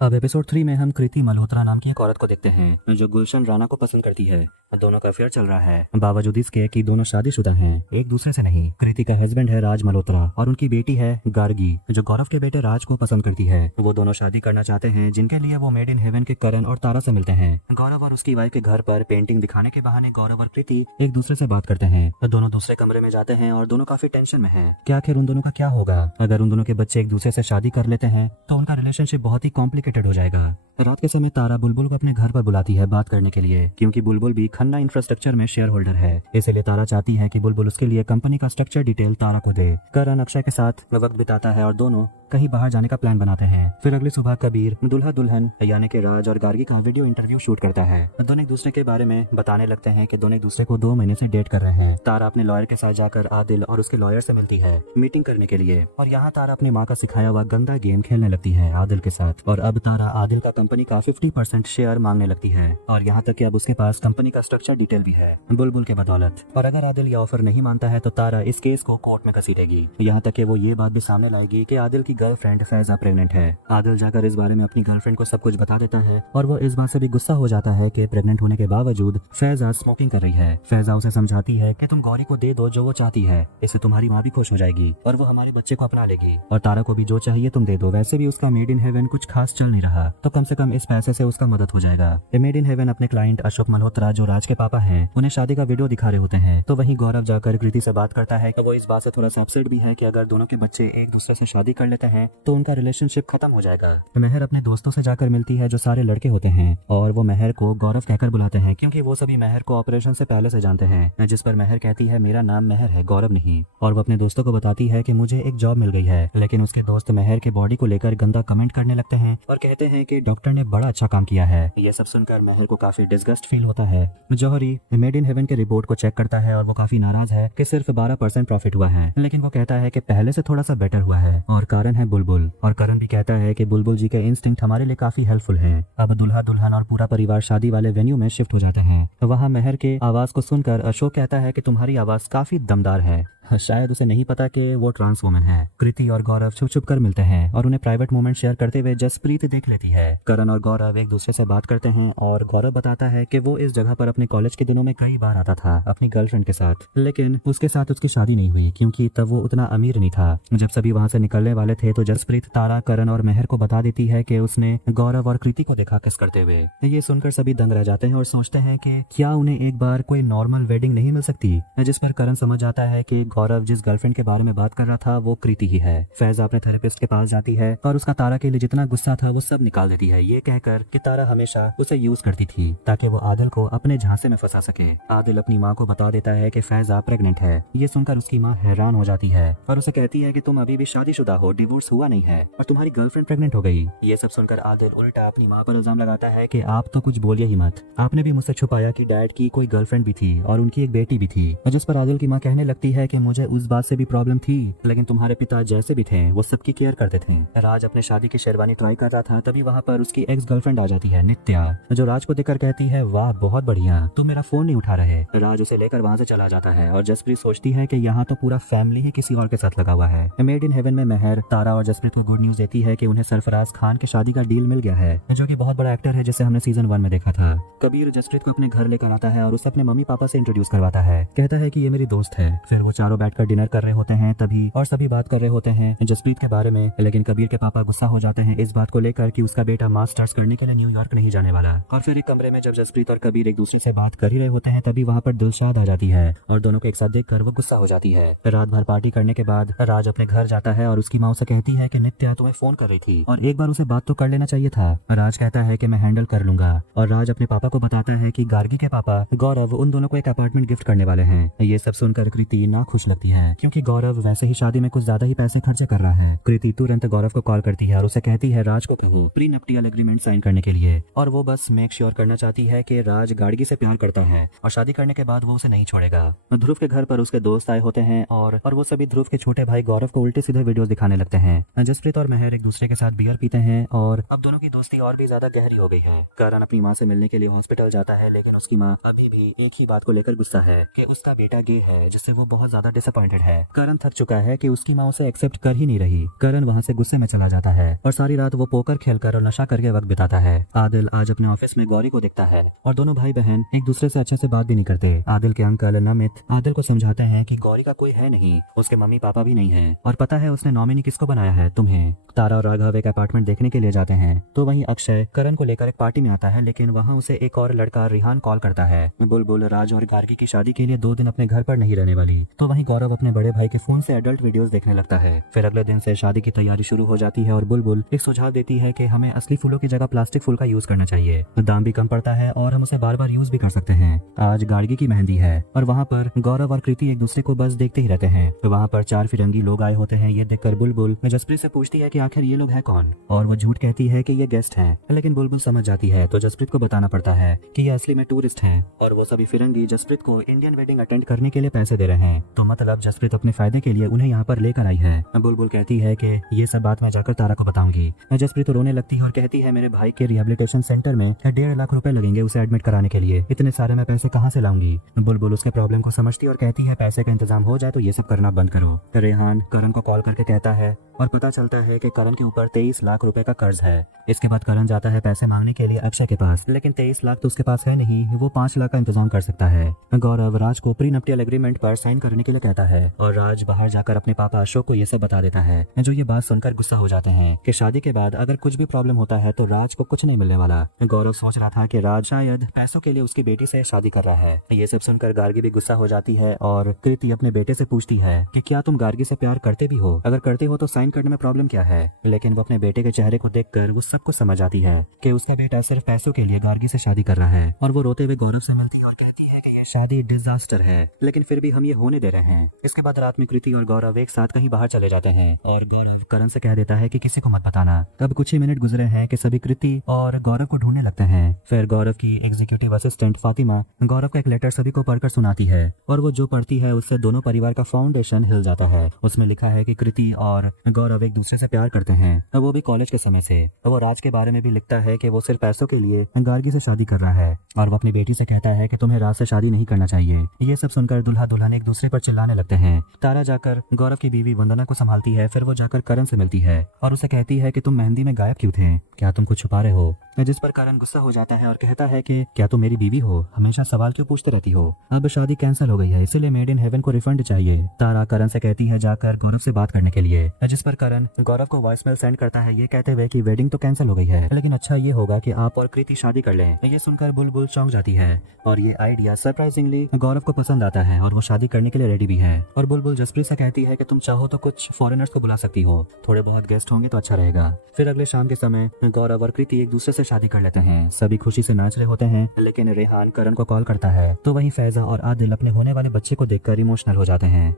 अब एपिसोड 3 में हम कृति मल्होत्रा नाम की एक औरत को देखते हैं जो गुलशन राणा को पसंद करती है। दोनों का अफेयर चल रहा है, बावजूद इसके कि दोनों शादीशुदा हैं, एक दूसरे से नहीं। कृति का हस्बैंड है राज मल्होत्रा और उनकी बेटी है गार्गी जो गौरव के बेटे राज को पसंद करती है। वो दोनों शादी करना चाहते हैं, जिनके लिए वो मेड इन हेवन के करण और तारा से मिलते हैं। गौरव और उसकी वाइफ के घर पर पेंटिंग दिखाने के बहाने गौरव और कृति एक दूसरे से बात करते हैं। दोनों दूसरे कमरे में जाते हैं और दोनों काफी टेंशन में हैं कि आखिर उन दोनों का क्या होगा। अगर उन दोनों के बच्चे एक दूसरे से शादी कर लेते हैं तो उनका रिलेशनशिप बहुत ही कॉम्प्लिकेटेड हो जाएगा। रात के समय तारा बुलबुल को अपने घर पर बुलाती है बात करने के लिए, क्योंकि बुलबुल भी खन्ना इंफ्रास्ट्रक्चर में शेयर होल्डर है। इसलिए तारा चाहती है कि बुलबुल उसके लिए कंपनी का स्ट्रक्चर डिटेल तारा को दे। करण अक्षय के साथ वक्त बिताता है और दोनों कहीं बाहर जाने का प्लान बनाते हैं। फिर अगली सुबह कबीर दुल्हा दुल्हन यानी कि राज और गार्गी का वीडियो इंटरव्यू शूट करता है। दोनों एक दूसरे के बारे में बताने लगते हैं कि दोनों एक दूसरे को 2 महीने से डेट कर रहे हैं। तारा अपने लॉयर के साथ जाकर आदिल और उसके लॉयर से मिलती है मीटिंग करने के लिए, और यहाँ तारा अपनी माँ का सिखाया हुआ गंदा गेम खेलने लगती है आदिल के साथ। और अब तारा आदिल का कंपनी का 50% शेयर मांगने लगती है, और यहाँ तक कि अब उसके पास कंपनी का स्ट्रक्चर डिटेल भी है बुलबुल के बदौलत। और अगर आदिल ये ऑफर नहीं मानता है तो तारा इस केस को कोर्ट में घसीटेगी। यहाँ तक कि वो ये बात भी सामने लाएगी कि आदिल की गर्लफ्रेंड फैजा प्रेग्नेंट है। आदिल जाकर इस बारे में अपनी गर्लफ्रेंड को सब कुछ बता देता है और वो इस बात से भी गुस्सा हो जाता है कि प्रेग्नेंट होने के बावजूद फैजा स्मोकिंग कर रही है। फैजा उसे समझाती है कि तुम गौरी को दे दो जो वो चाहती है, इससे तुम्हारी माँ भी खुश हो जाएगी और वो हमारे बच्चे को अपना लेगी, और तारा को भी जो चाहिए तुम दे दो। वैसे भी उसका मेड इन हेवन कुछ खास चल नहीं रहा, तो कम से कम इस पैसे से उसका मदद हो जाएगा। मेड इन हेवन अपने क्लाइंट अशोक मल्होत्रा जो राज के पापा हैं उन्हें शादी का वीडियो दिखा रहे होते हैं। तो वहीं गौरव जाकर कृति से बात करता है कि वो इस बात से थोड़ा सा अपसेट भी है कि अगर दोनों के बच्चे एक दूसरे से शादी कर लेते हैं तो उनका रिलेशनशिप खत्म हो जाएगा। मेहर अपने दोस्तों से जाकर मिलती है जो सारे लड़के होते हैं, और वो मेहर को गौरव कहकर बुलाते हैं क्योंकि वो सभी मेहर को ऑपरेशन से पहले से जानते हैं। जिस पर मेहर कहती है मेरा नाम मेहर है, गौरव नहीं। और वो अपने दोस्तों को बताती है कि मुझे एक जॉब मिल गई है, लेकिन उसके दोस्त मेहर के बॉडी को लेकर गंदा कमेंट करने लगते हैं और कहते हैं कि डॉक्टर ने बड़ा अच्छा काम किया है। ये सब सुनकर मेहर को काफी डिस्गस्ट फील होता है। जौहरी मेड इन हेवन के रिपोर्ट को चेक करता है और वो काफी नाराज है कि सिर्फ 12% प्रॉफिट हुआ है, लेकिन वो कहता है कि पहले से थोड़ा सा बेटर हुआ है, और कारण है बुलबुल। और करण भी कहता है कि बुलबुल जी के इंस्टिंक्ट हमारे लिए काफी हेल्पफुल हैं। अब दुल्हा दुल्हन और पूरा परिवार शादी वाले वेन्यू में शिफ्ट हो जाते हैं। वहाँ मेहर के आवाज को सुनकर अशोक कहता है कि तुम्हारी आवाज काफी दमदार है। शायद उसे नहीं पता कि वो ट्रांस वुमन है। कृति और गौरव छुप छुप कर मिलते हैं और उन्हें प्राइवेट मोमेंट शेयर करते हुए जसप्रीत देख लेती है। करण और गौरव एक दूसरे से बात करते हैं और गौरव बताता है कि वो इस जगह पर अपने कॉलेज के दिनों में कई बार आता था अपनी गर्लफ्रेंड के साथ, लेकिन उसके साथ उसकी शादी नहीं हुई क्योंकि तब वो उतना अमीर नहीं था। जब सभी वहाँ से निकलने वाले थे तो जसप्रीत तारा, करण और मेहर को बता देती है कि उसने गौरव और कृति को देखा किस करते हुए। ये सुनकर सभी दंग रह जाते हैं और सोचते हैं कि क्या उन्हें एक बार कोई नॉर्मल वेडिंग नहीं मिल सकती, जिस पर करण समझ आता है कि गौरव जिस गर्लफ्रेंड के बारे में बात कर रहा था वो कृति ही है। फैजा अपने थेरेपिस्ट के पास जाती है और उसका तारा के लिए जितना गुस्सा था वो सब निकाल देती है, ये कहकर कि तारा हमेशा उसे यूज करती थी ताकि वो आदिल को अपने झांसे में फंसा सके। आदिल अपनी माँ को बता देता है कि फैजा प्रेग्नेंट है। ये सुनकर उसकी माँ हैरान हो जाती है और उसे कहती है कि तुम अभी भी शादीशुदा हो, डिवोर्स हुआ नहीं है और तुम्हारी गर्लफ्रेंड प्रेग्नेंट हो गई। ये सब सुनकर आदिल उल्टा अपनी माँ पर इल्जाम लगाता है कि आप तो कुछ बोलिए ही मत, आपने भी मुझसे छुपाया कि डैड की कोई गर्लफ्रेंड भी थी और उनकी एक बेटी भी थी। जिस पर आदिल की माँ कहने लगती है कि मुझे उस बात से भी प्रॉब्लम थी, लेकिन तुम्हारे पिता जैसे भी थे वो सबकी केयर करते थे। राज अपने शादी की शेरवानी ट्राई कर रहा था, तभी वहाँ पर उसकी एक्स गर्लफ्रेंड आ जाती है नित्या, जो राज को देखकर कहती है वाह बहुत बढ़िया, तुम मेरा फोन नहीं उठा रहे। राज उसे लेकर वहाँ से चला जाता है और जसप्रीत सोचती है कि यहाँ तो पूरा फैमिली ही किसी और के साथ लगा हुआ है। मेड इन हेवन में मेहर तारा और जसप्रीत को गुड न्यूज देती है कि उन्हें सरफराज खान की शादी का डील मिल गया है, जो कि बहुत बड़ा एक्टर है जिसे हमने सीजन 1 में देखा था। कबीर जसप्रीत को अपने घर लेकर आता है और उसे अपने मम्मी पापा से इंट्रोड्यूस करवाता है, कहता है कि ये मेरी दोस्त है। फिर वो चारों बैठकर डिनर कर रहे होते हैं तभी और सभी बात कर रहे होते हैं जसप्रीत के बारे में, लेकिन कबीर के पापा गुस्सा हो जाते हैं इस बात को लेकर कि उसका बेटा मास्टर्स करने के लिए न्यूयॉर्क नहीं जाने वाला। और फिर एक कमरे में जब जसप्रीत और कबीर एक दूसरे से बात कर ही रहे होते हैं तभी वहाँ पर दिलशाद आ जाती है और दोनों को एक साथ देखकर वो गुस्सा हो जाती है। रात भर पार्टी करने के बाद राज अपने घर जाता है और उसकी माँ उसे कहती है कि नित्या तुम्हें फोन कर रही थी और एक बार उसे बात तो कर लेना चाहिए था। राज कहता है कि मैं हैंडल कर लूंगा और राज अपने पापा को बताता है कि गार्गी के पापा गौरव उन दोनों को एक अपार्टमेंट गिफ्ट करने वाले हैं। ये सब सुनकर कृति ना खुश लगती है क्योंकि गौरव वैसे ही शादी में कुछ ज्यादा ही पैसे खर्चे कर रहा है। कृति तुरंत गौरव को कॉल करती है और उसे कहती है राज को कहीं प्री नप्टियल एग्रीमेंट साइन करने के लिए, और वो बस मेक श्योर करना चाहती है कि राज गार्गी से प्यार करता है और शादी करने के बाद वो उसे नहीं छोड़ेगा। ध्रुव के घर पर उसके दोस्त आए होते हैं और वो सभी ध्रुव के छोटे भाई गौरव को उल्टे सीधे वीडियोस दिखाने लगते हैं। जसप्रीत और मेहर एक दूसरे के साथ बियर पीते हैं और अब दोनों की दोस्ती और भी ज्यादा गहरी हो गई है। करण अपनी माँ से मिलने के लिए हॉस्पिटल जाता है, लेकिन उसकी माँ अभी भी एक ही बात को लेकर गुस्सा है कि उसका बेटा गे है, जिससे वो बहुत ज्यादा डिसअपॉइंटेड है। करण थक चुका है कि उसकी माँ उसे एक्सेप्ट कर ही नहीं रही। करण वहाँ से गुस्से में चला जाता है और सारी रात वो पोकर खेलकर और नशा करके वक्त बिताता है। आदिल आज अपने ऑफिस में गौरी को देखता है और दोनों भाई बहन एक दूसरे से अच्छे से बात भी नहीं करते। आदिल के अंकल नमित आदिल को समझाते हैं कि गौरी का कोई है नहीं, उसके मम्मी पापा भी नहीं है और पता है उसने नॉमिनी किसको बनाया है, तुम्हें। तारा और राघव एक अपार्टमेंट देखने के लिए जाते हैं तो वहीं अक्षय करण को लेकर एक पार्टी में आता है, लेकिन वहाँ उसे एक और लड़का रिहान कॉल करता है। बुलबुल राज और गार्गी की शादी के लिए 2 दिन अपने घर पर नहीं रहने वाली, तो वहीं गौरव अपने बड़े भाई के फोन से एडल्ट वीडियोस देखने लगता है। फिर अगले दिन से शादी की तैयारी शुरू हो जाती है और बुलबुल एक सुझाव देती है कि हमें असली फूलों की जगह प्लास्टिक फूल का यूज करना चाहिए, दाम भी कम पड़ता है और हम उसे बार बार यूज भी कर सकते हैं। आज गार्गी की मेहंदी है और वहाँ पर गौरव और कृति एक दूसरे को बस देखते ही रहते हैं। वहाँ पर 4 फिरंगी लोग आए होते हैं। ये देखकर बुलबुल जसप्रीत से पूछती है कि आखिर ये लोग हैं कौन, और वो झूठ कहती है कि ये गेस्ट हैं, लेकिन बुलबुल समझ जाती है तो जसप्रीत को बताना पड़ता है कि ये असली में टूरिस्ट हैं और वो सभी फिरंगी जसप्रीत को इंडियन वेडिंग अटेंड करने के लिए पैसे दे रहे हैं, तो मतलब जसप्रीत अपने फायदे के लिए उन्हें यहाँ पर लेकर आई है। बुलबुल कहती है कि ये सब बात मैं जाकर तारा को बताऊंगी। जसप्रीत रोने लगती है और कहती है मेरे भाई के रिहेबिलिटेशन सेंटर में 1.5 लाख रुपए लगेंगे उसे एडमिट कराने के लिए, इतने सारे मैं पैसे कहाँ से लाऊंगी। बुलबुल उसके प्रॉब्लम को समझती है और कहती है पैसे का इंतजाम हो जाए तो ये सब करना बंद करो। रेहान करण को कॉल करके कहता है और पता चलता है कि करण के ऊपर 23 लाख रुपए का कर्ज है। इसके बाद करण जाता है पैसे मांगने के लिए अक्षय के पास, लेकिन 23 लाख तो उसके पास है नहीं, वो 5 लाख का इंतजाम कर सकता है। गौरव राज को प्री नप्टियल एग्रीमेंट पर साइन करने के लिए कहता है और राज बाहर जाकर अपने पापा अशोक को ये सब बता देता है, जो ये बात सुनकर गुस्सा हो जाते हैं कि शादी के बाद अगर कुछ भी प्रॉब्लम होता है तो राज को कुछ नहीं मिलने वाला। गौरव सोच रहा था कि राज शायद पैसों के लिए उसकी बेटी से शादी कर रहा है। ये सब सुनकर गार्गी भी गुस्सा हो जाती है और कृति अपने बेटे से पूछती है कि क्या तुम गार्गी से प्यार करते भी हो, अगर करते हो तो साइन करने में प्रॉब्लम क्या है। लेकिन वो अपने बेटे के चेहरे को देखकर वो सब कुछ समझ आती है कि उसका बेटा सिर्फ पैसों के लिए गार्गी से शादी कर रहा है, और वो रोते हुए गौरव से मिलती है और कहती है कि ये शादी डिजास्टर है, लेकिन फिर भी हम ये होने दे रहे हैं। इसके बाद रात में कृति और गौरव एक साथ कहीं बाहर चले जाते हैं और गौरव करण से कह देता है कि किसी को मत बताना। तब कुछ ही मिनट गुजरे हैं कि सभी कृति और गौरव को ढूंढने लगते हैं। फिर गौरव की एग्जीक्यूटिव असिस्टेंट फातिमा गौरव का एक लेटर सभी को पढ़कर सुनाती है और वो जो पढ़ती है उससे दोनों परिवार का फाउंडेशन हिल जाता है। उसमें लिखा है कि कृति और गौरव एक दूसरे से प्यार करते हैं, वो भी कॉलेज के समय से। वो राज के बारे में भी लिखता है कि वो सिर्फ पैसों के लिए गार्गी से शादी कर रहा है और वो अपनी बेटी से कहता है कि तुम्हें राज से शादी नहीं करना चाहिए। ये सब सुनकर दुल्हा दुल्हन एक दूसरे पर चिल्लाने लगते हैं। तारा जाकर गौरव की बीवी वंदना को संभालती है। फिर वो जाकर करण से मिलती है और उसे कहती है कि तुम मेहंदी में गायब क्यों थे, क्या तुम कुछ छुपा रहे हो। जिस पर करण गुस्सा हो जाता है और कहता है कि क्या तुम मेरी बीवी हो, हमेशा सवाल क्यों पूछते रहती हो। अब शादी कैंसिल हो गई है, इसीलिए मेड इन हेवन को रिफंड चाहिए। तारा करण से कहती है जाकर गौरव से बात करने के लिए, जिस पर करण गौरव को वॉइसमेल सेंड करता है ये कहते हुए कि वेडिंग तो कैंसिल हो गई है, लेकिन अच्छा ये होगा कि आप और कृति शादी कर लें। ये सुनकर बुलबुल चौंक जाती है और ये आइडिया सरप्राइजिंगली गौरव को पसंद आता है और वो शादी करने के लिए रेडी भी है। और बुलबुल जसप्रीत से कहती है कि तुम चाहो तो कुछ फॉरेनर्स को बुला सकती हो, थोड़े बहुत गेस्ट होंगे तो अच्छा रहेगा। फिर अगले शाम के समय गौरव और कृति एक दूसरे से शादी कर लेते हैं। सभी खुशी से नाच रहे होते हैं, लेकिन रेहान करण को कॉल करता है तो वहीं फैजा और आदिल अपने होने वाले बच्चे को देखकर इमोशनल हो जाते हैं।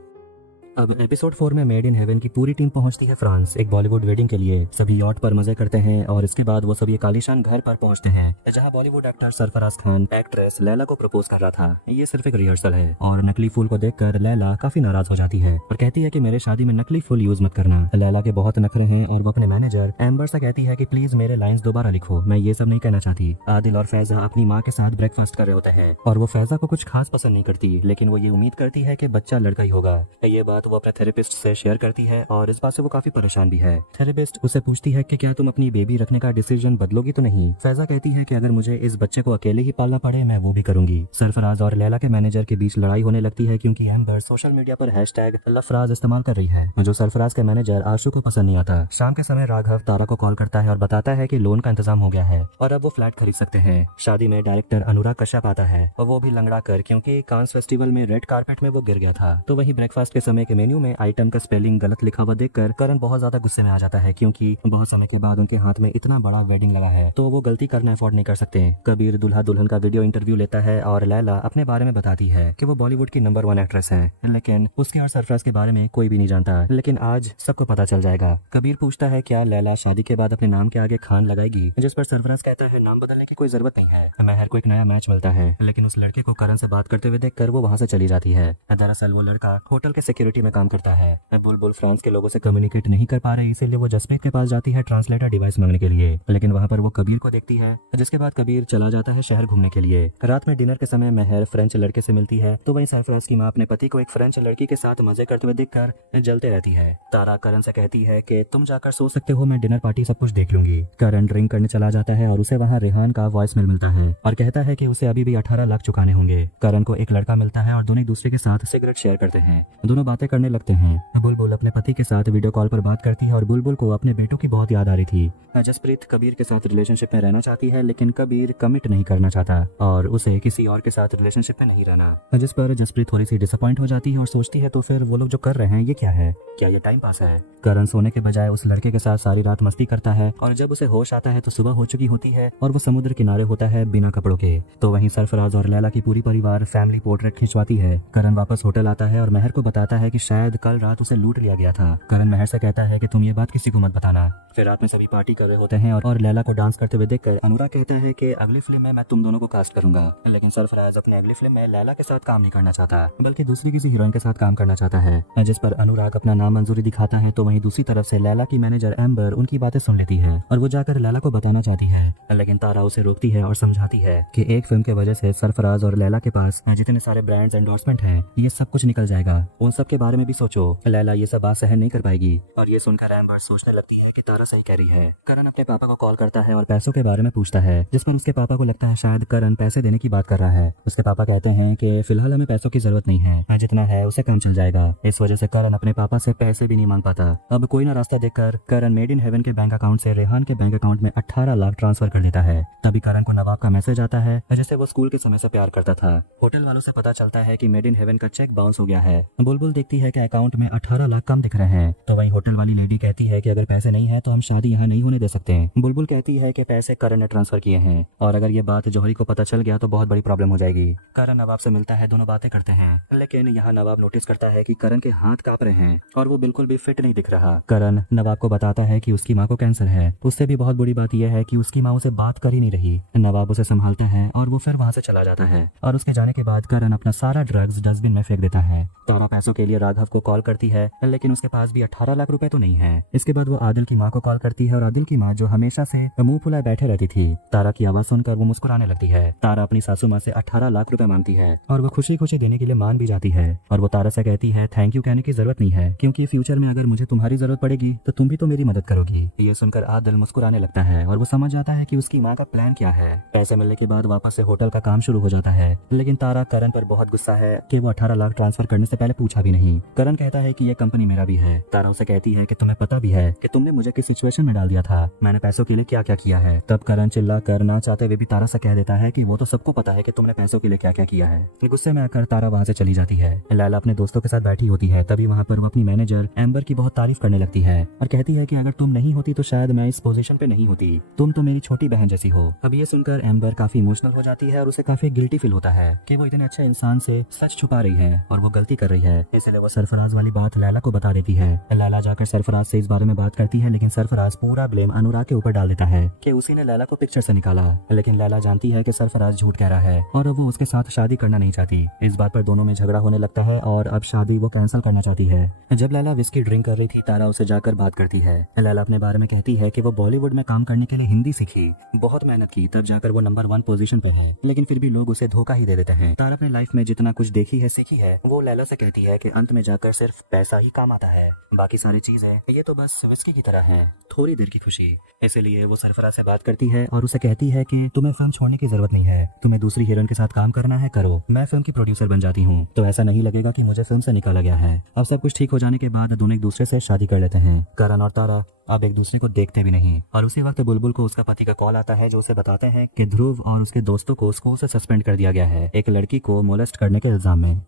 अब एपिसोड 4 में मेड इन हेवन की पूरी टीम पहुंचती है फ्रांस एक बॉलीवुड वेडिंग के लिए। सभी यॉट पर मजे करते हैं और इसके बाद वो सभी एक आलीशान घर पर पहुंचते हैं जहां बॉलीवुड एक्टर सरफराज खान एक्ट्रेस लैला को प्रपोज कर रहा था। ये सिर्फ एक रिहर्सल है और नकली फूल को देखकर लैला काफी नाराज हो जाती है और कहती है कि मेरे शादी में नकली फूल यूज मत करना। लैला के बहुत नखरे हैं और वो अपने मैनेजर एम्बर से कहती है कि प्लीज मेरे लाइंस दोबारा लिखो, मैं ये सब नहीं कहना चाहती। आदिल और फैजा अपनी माँ के साथ ब्रेकफास्ट कर रहे होते हैं और वो फैजा को कुछ खास पसंद नहीं करती, लेकिन वो ये उम्मीद करती है कि बच्चा लड़का ही होगा। ये बात वो अपने थेरेपिस्ट से शेयर करती है और इस बात से वो काफी परेशान भी है। थेरेपिस्ट उसे पूछती है कि क्या तुम अपनी बेबी रखने का डिसीजन बदलोगी तो नहीं। फैजा कहती है कि अगर मुझे इस बच्चे को अकेले ही पालना पड़े मैं वो भी करूंगी। सरफराज और लैला के मैनेजर के बीच लड़ाई होने लगती है क्योंकि एम्बर सोशल मीडिया पर हैशटैग लफराज इस्तेमाल कर रही है जो सरफराज के मैनेजर आशु को पसंद नहीं आता। शाम के समय राघव तारा को कॉल करता है और बताता है कि लोन का इंतजाम हो गया है और अब वो फ्लैट खरीद सकते हैं। शादी में डायरेक्टर अनुराग कश्यप आता है और वो भी लंगड़ा कर, क्योंकि कांस फेस्टिवल में रेड कारपेट में वो गिर गया था। तो वही ब्रेकफास्ट के समय के मेन्यू में आइटम का स्पेलिंग गलत लिखा हुआ देखकर करण बहुत ज्यादा गुस्से में आ जाता है क्योंकि बहुत समय के बाद उनके हाथ में इतना बड़ा वेडिंग लगा है तो वो गलती करना अफोर्ड नहीं कर सकते। कबीर दूल्हा दुल्हन का वीडियो इंटरव्यू लेता है और लैला अपने बारे में बताती है कि वो बॉलीवुड की नंबर 1 एक्ट्रेस है, लेकिन उसके और सरफराज के बारे में कोई भी नहीं जानता। लेकिन आज सबको पता चल जाएगा। कबीर पूछता है क्या लैला शादी के बाद अपने नाम के आगे खान लगाएगी, जिस पर सरफराज कहता है नाम बदलने की कोई जरूरत नहीं है। महर को एक नया मैच मिलता है, लेकिन उस लड़के को करण से बात करते हुए देखकर वो वहाँ से चली जाती है। दरअसल वो लड़का होटल के सिक्योरिटी में काम करता है। बुलबुल फ्रांस के लोगों से कम्युनिकेट नहीं कर पा रही, इसीलिए वो जसप्रीत के पास जाती है ट्रांसलेटर डिवाइस मांगने के लिए, लेकिन वहाँ पर वो कबीर को देखती है, जिसके बाद कबीर चला जाता है शहर घूमने के लिए। रात में डिनर के समय महर फ्रेंच लड़के से मिलती है तो वहीं सरफराज की माँ अपने पति को एक फ्रेंच लड़की के साथ मजे करते हुए देखकर जलते रहती है। तारा करण से कहती है कि तुम जाकर सो सकते हो, मैं डिनर पार्टी सब कुछ देख लूंगी। करण ड्रिंक करने चला जाता है और उसे वहाँ रेहान का वॉइसमेल मिलता है और कहता है कि उसे अभी भी 18 लाख चुकाने होंगे। करण को एक लड़का मिलता है और दोनों एक दूसरे के साथ सिगरेट शेयर करते हैं। दोनों बातें करने लगते हैं। बुलबुल अपने पति के साथ वीडियो कॉल पर बात करती है और बुलबुल को अपने बेटों की बहुत याद आ रही थी। जसप्रीत कबीर के साथ रिलेशनशिप में रहना चाहती है, लेकिन कबीर कमिट नहीं करना चाहता और उसे किसी और के साथ रिलेशनशिप में नहीं रहना, जिस पर जसप्रीत थोड़ी सी डिसअपॉइंट हो जाती है और सोचती है तो फिर वो लोग जो कर रहे हैं ये क्या है, क्या ये टाइम पास है। करण सोने के बजाय उस लड़के के साथ सारी रात मस्ती करता है और जब उसे होश आता है तो सुबह हो चुकी होती है और वो समुद्र किनारे होता है बिना कपड़ों के। तो वहीं सरफराज और लैला की पूरी परिवार फैमिली पोर्ट्रेट खिंचवाती है। करण वापस होटल आता है और महर को बताता है कि शायद कल रात उसे लूट लिया गया था। करण महर से कहता है कि तुम ये बात किसी को मत बताना। फिर रात में सभी पार्टी कर रहे होते हैं और लैला को डांस करते हुए देखकर अनुराग कहता है कि अगली फिल्म में मैं तुम दोनों को कास्ट करूंगा, लेकिन सरफराज अपने अगली फिल्म में लैला के साथ काम नहीं करना चाहता बल्कि दूसरी किसी हीरोइन के साथ काम करना चाहता है, जिस पर अनुराग अपना नाम मंजूरी दिखाता है। तो वहीं दूसरी तरफ से लैला की मैनेजर एम्बर उनकी बातें सुन लेती है और वो जाकर लैला को बताना चाहती है, लेकिन तारा उसे रोकती है और समझाती है कि एक फिल्म की वजह से सरफराज और लैला के पास जितने सारे ब्रांड्स एंडोर्समेंट हैं ये सब कुछ निकल जाएगा, उन सब के बारे में भी सोचो। लैला ये सब बात सहन नहीं कर पाएगी और ये सुनकर एम्बर सोचने लगती है कि तारा सही कह रही है। करण अपने पापा को कॉल करता है और पैसों के बारे में पूछता है, जिस पर उसके पापा को लगता है शायद करण पैसे देने की बात कर रहा है। उसके पापा कहते हैं कि फिलहाल हमें पैसों की जरूरत नहीं है, जितना है उसे काम चल जाएगा। इस वजह से करण अपने पापा से पैसे भी नहीं मांग पाता। अब कोई ना रास्ता देखकर करण मेड इन हेवन के बैंक अकाउंट से रेहान के बैंक अकाउंट में 18 लाख ट्रांसफर कर देता है। तभी करण को नवाब का मैसेज आता है जिसे वो स्कूल के समय से प्यार करता था। होटल वालों से पता चलता है कि मेड इन हेवन का चेक बाउंस हो गया है। बुलबुल देखती है कि अकाउंट में 18 लाख कम दिख रहे हैं। तो वहीं होटल वाली लेडी कहती है कि अगर पैसे नहीं है तो हम शादी यहाँ नहीं होने दे सकते। बुलबुल कहती है कि पैसे करण ने ट्रांसफर किए हैं और अगर ये बात जौहरी को पता चल गया तो बहुत बड़ी प्रॉब्लम हो जाएगी। करण नवाब से मिलता है, दोनों बातें करते हैं, लेकिन यहाँ नवाब नोटिस करता है कि करण के हाथ कांप रहे हैं और वो बिल्कुल भी फिट नहीं दिख रहा। करण नवाब को बताता है कि उसकी माँ को कैंसर है। उससे भी बहुत बुरी बात यह है कि उसकी माँ उसे बात कर ही नहीं रही। नवाब उसे संभालता है और वो फिर वहाँ से चला जाता है और उसके जाने के बाद करण अपना सारा ड्रग्स डस्टबिन में फेंक देता है। तारा पैसों के लिए राघव को कॉल करती है, लेकिन उसके पास भी 18 लाख रुपए तो नहीं है। इसके बाद वो आदिल की माँ को कॉल करती है और आदिल की माँ जो हमेशा से मुंह फुलाए बैठे रहती थी, तारा की आवाज सुनकर वो मुस्कुराने लगती है। तारा अपनी सासू माँ से 18 लाख रुपए मांगती है और वो खुशी खुशी देने के लिए मान भी जाती है। और वो तारा से कहती है थैंक यू कहने की जरूरत नहीं है, क्योंकि फ्यूचर में अगर मुझे तुम्हारी जरूरत पड़ेगी तो तुम भी तो मेरी मदद करोगी। ये सुनकर आदिल मुस्कुराने लगता है और वो समझ जाता है कि उसकी माँ का प्लान क्या है। पैसे मिलने के बाद वापस से होटल का काम शुरू हो जाता है, लेकिन तारा करण पर बहुत गुस्सा है कि वो 18 लाख ट्रांसफर करने से पहले पूछा भी नहीं। करण कहता है कि ये कंपनी मेरा भी है। तारा उसे कहती है कि तुम्हें पता भी है कि तुमने मुझे किस सिचुएशन में डाल दिया था, मैंने पैसों के लिए क्या क्या किया है। तब करण चिल्ला कर ना चाहते हुए भी तारा से कह देता है कि वो तो सबको पता है कि तुमने पैसों के लिए क्या क्या किया है। गुस्से में आकर तारा वहाँ से चली जाती है। लैला अपने दोस्तों के साथ बैठी होती है, तभी वहाँ पर वो अपनी मैनेजर एम्बर की बहुत तारीफ करने लगती है और कहती है कि अगर तुम नहीं होती तो शायद मैं इस पोजीशन पे नहीं होती, तुम तो मेरी छोटी बहन जैसी हो। अब ये सुनकर एम्बर काफी इमोशनल हो जाती है और उसे काफी गिल्टी फील होता है कि वो इतने अच्छे इंसान से सच छुपा रही है और वो गलती कर रही है। इसलिए वो सरफराज वाली बात लैला को बता देती है। लैला जाकर सरफराज से इस बारे में बात करती है, लेकिन सरफराज पूरा ब्लेम अनुराग के ऊपर डाल देता है कि उसी ने लैला को पिक्चर से निकाला। लेकिन लैला जानती है कि सरफराज झूठ कह रहा है और वो उसके साथ शादी करना नहीं चाहती। इस बात पर दोनों में झगड़ा होने लगता है और अब शादी वो कैंसिल करना चाहती है। जब लैला विस्की ड्रिंक कर रही थी, तारा उसे जाकर बात करती है। लैला अपने बारे में कहती है कि वो बॉलीवुड में काम करने के लिए हिंदी सीखी, बहुत मेहनत की, तब जाकर वो नंबर 1 पोजीशन पे है, लेकिन फिर भी लोग उसे धोखा ही दे देते हैं। तारा अपने लाइफ में जितना कुछ देखी है सीखी है, वो लैला से कहती है कि अंत में जाकर सिर्फ पैसा ही काम आता है, बाकी सारी चीजें ये तो बस विस्की की तरह है, थोड़ी देर की खुशी। इसलिए वो सरफराज से बात करती है और उसे कहती है कि तुम्हें फिल्म छोड़ने की जरूरत नहीं है, तुम्हें दूसरी हीरोइन के साथ काम करना है करो, मैं फिल्म की प्रोड्यूसर बन जाती हूँ तो ऐसा नहीं लगेगा कि मुझे फिल्म से निकाला गया है। अब सब कुछ ठीक हो जाने के बाद दोनों एक दूसरे से शादी कर लेते हैं। करण और तारा अब एक दूसरे को देखते भी नहीं और उसी वक्त बुलबुल को उसका पति का कॉल आता है जो उसे बताते हैं कि ध्रुव और उसके दोस्तों को स्कूल से सस्पेंड कर दिया गया है एक लड़की को मोलेस्ट करने के इल्जाम में।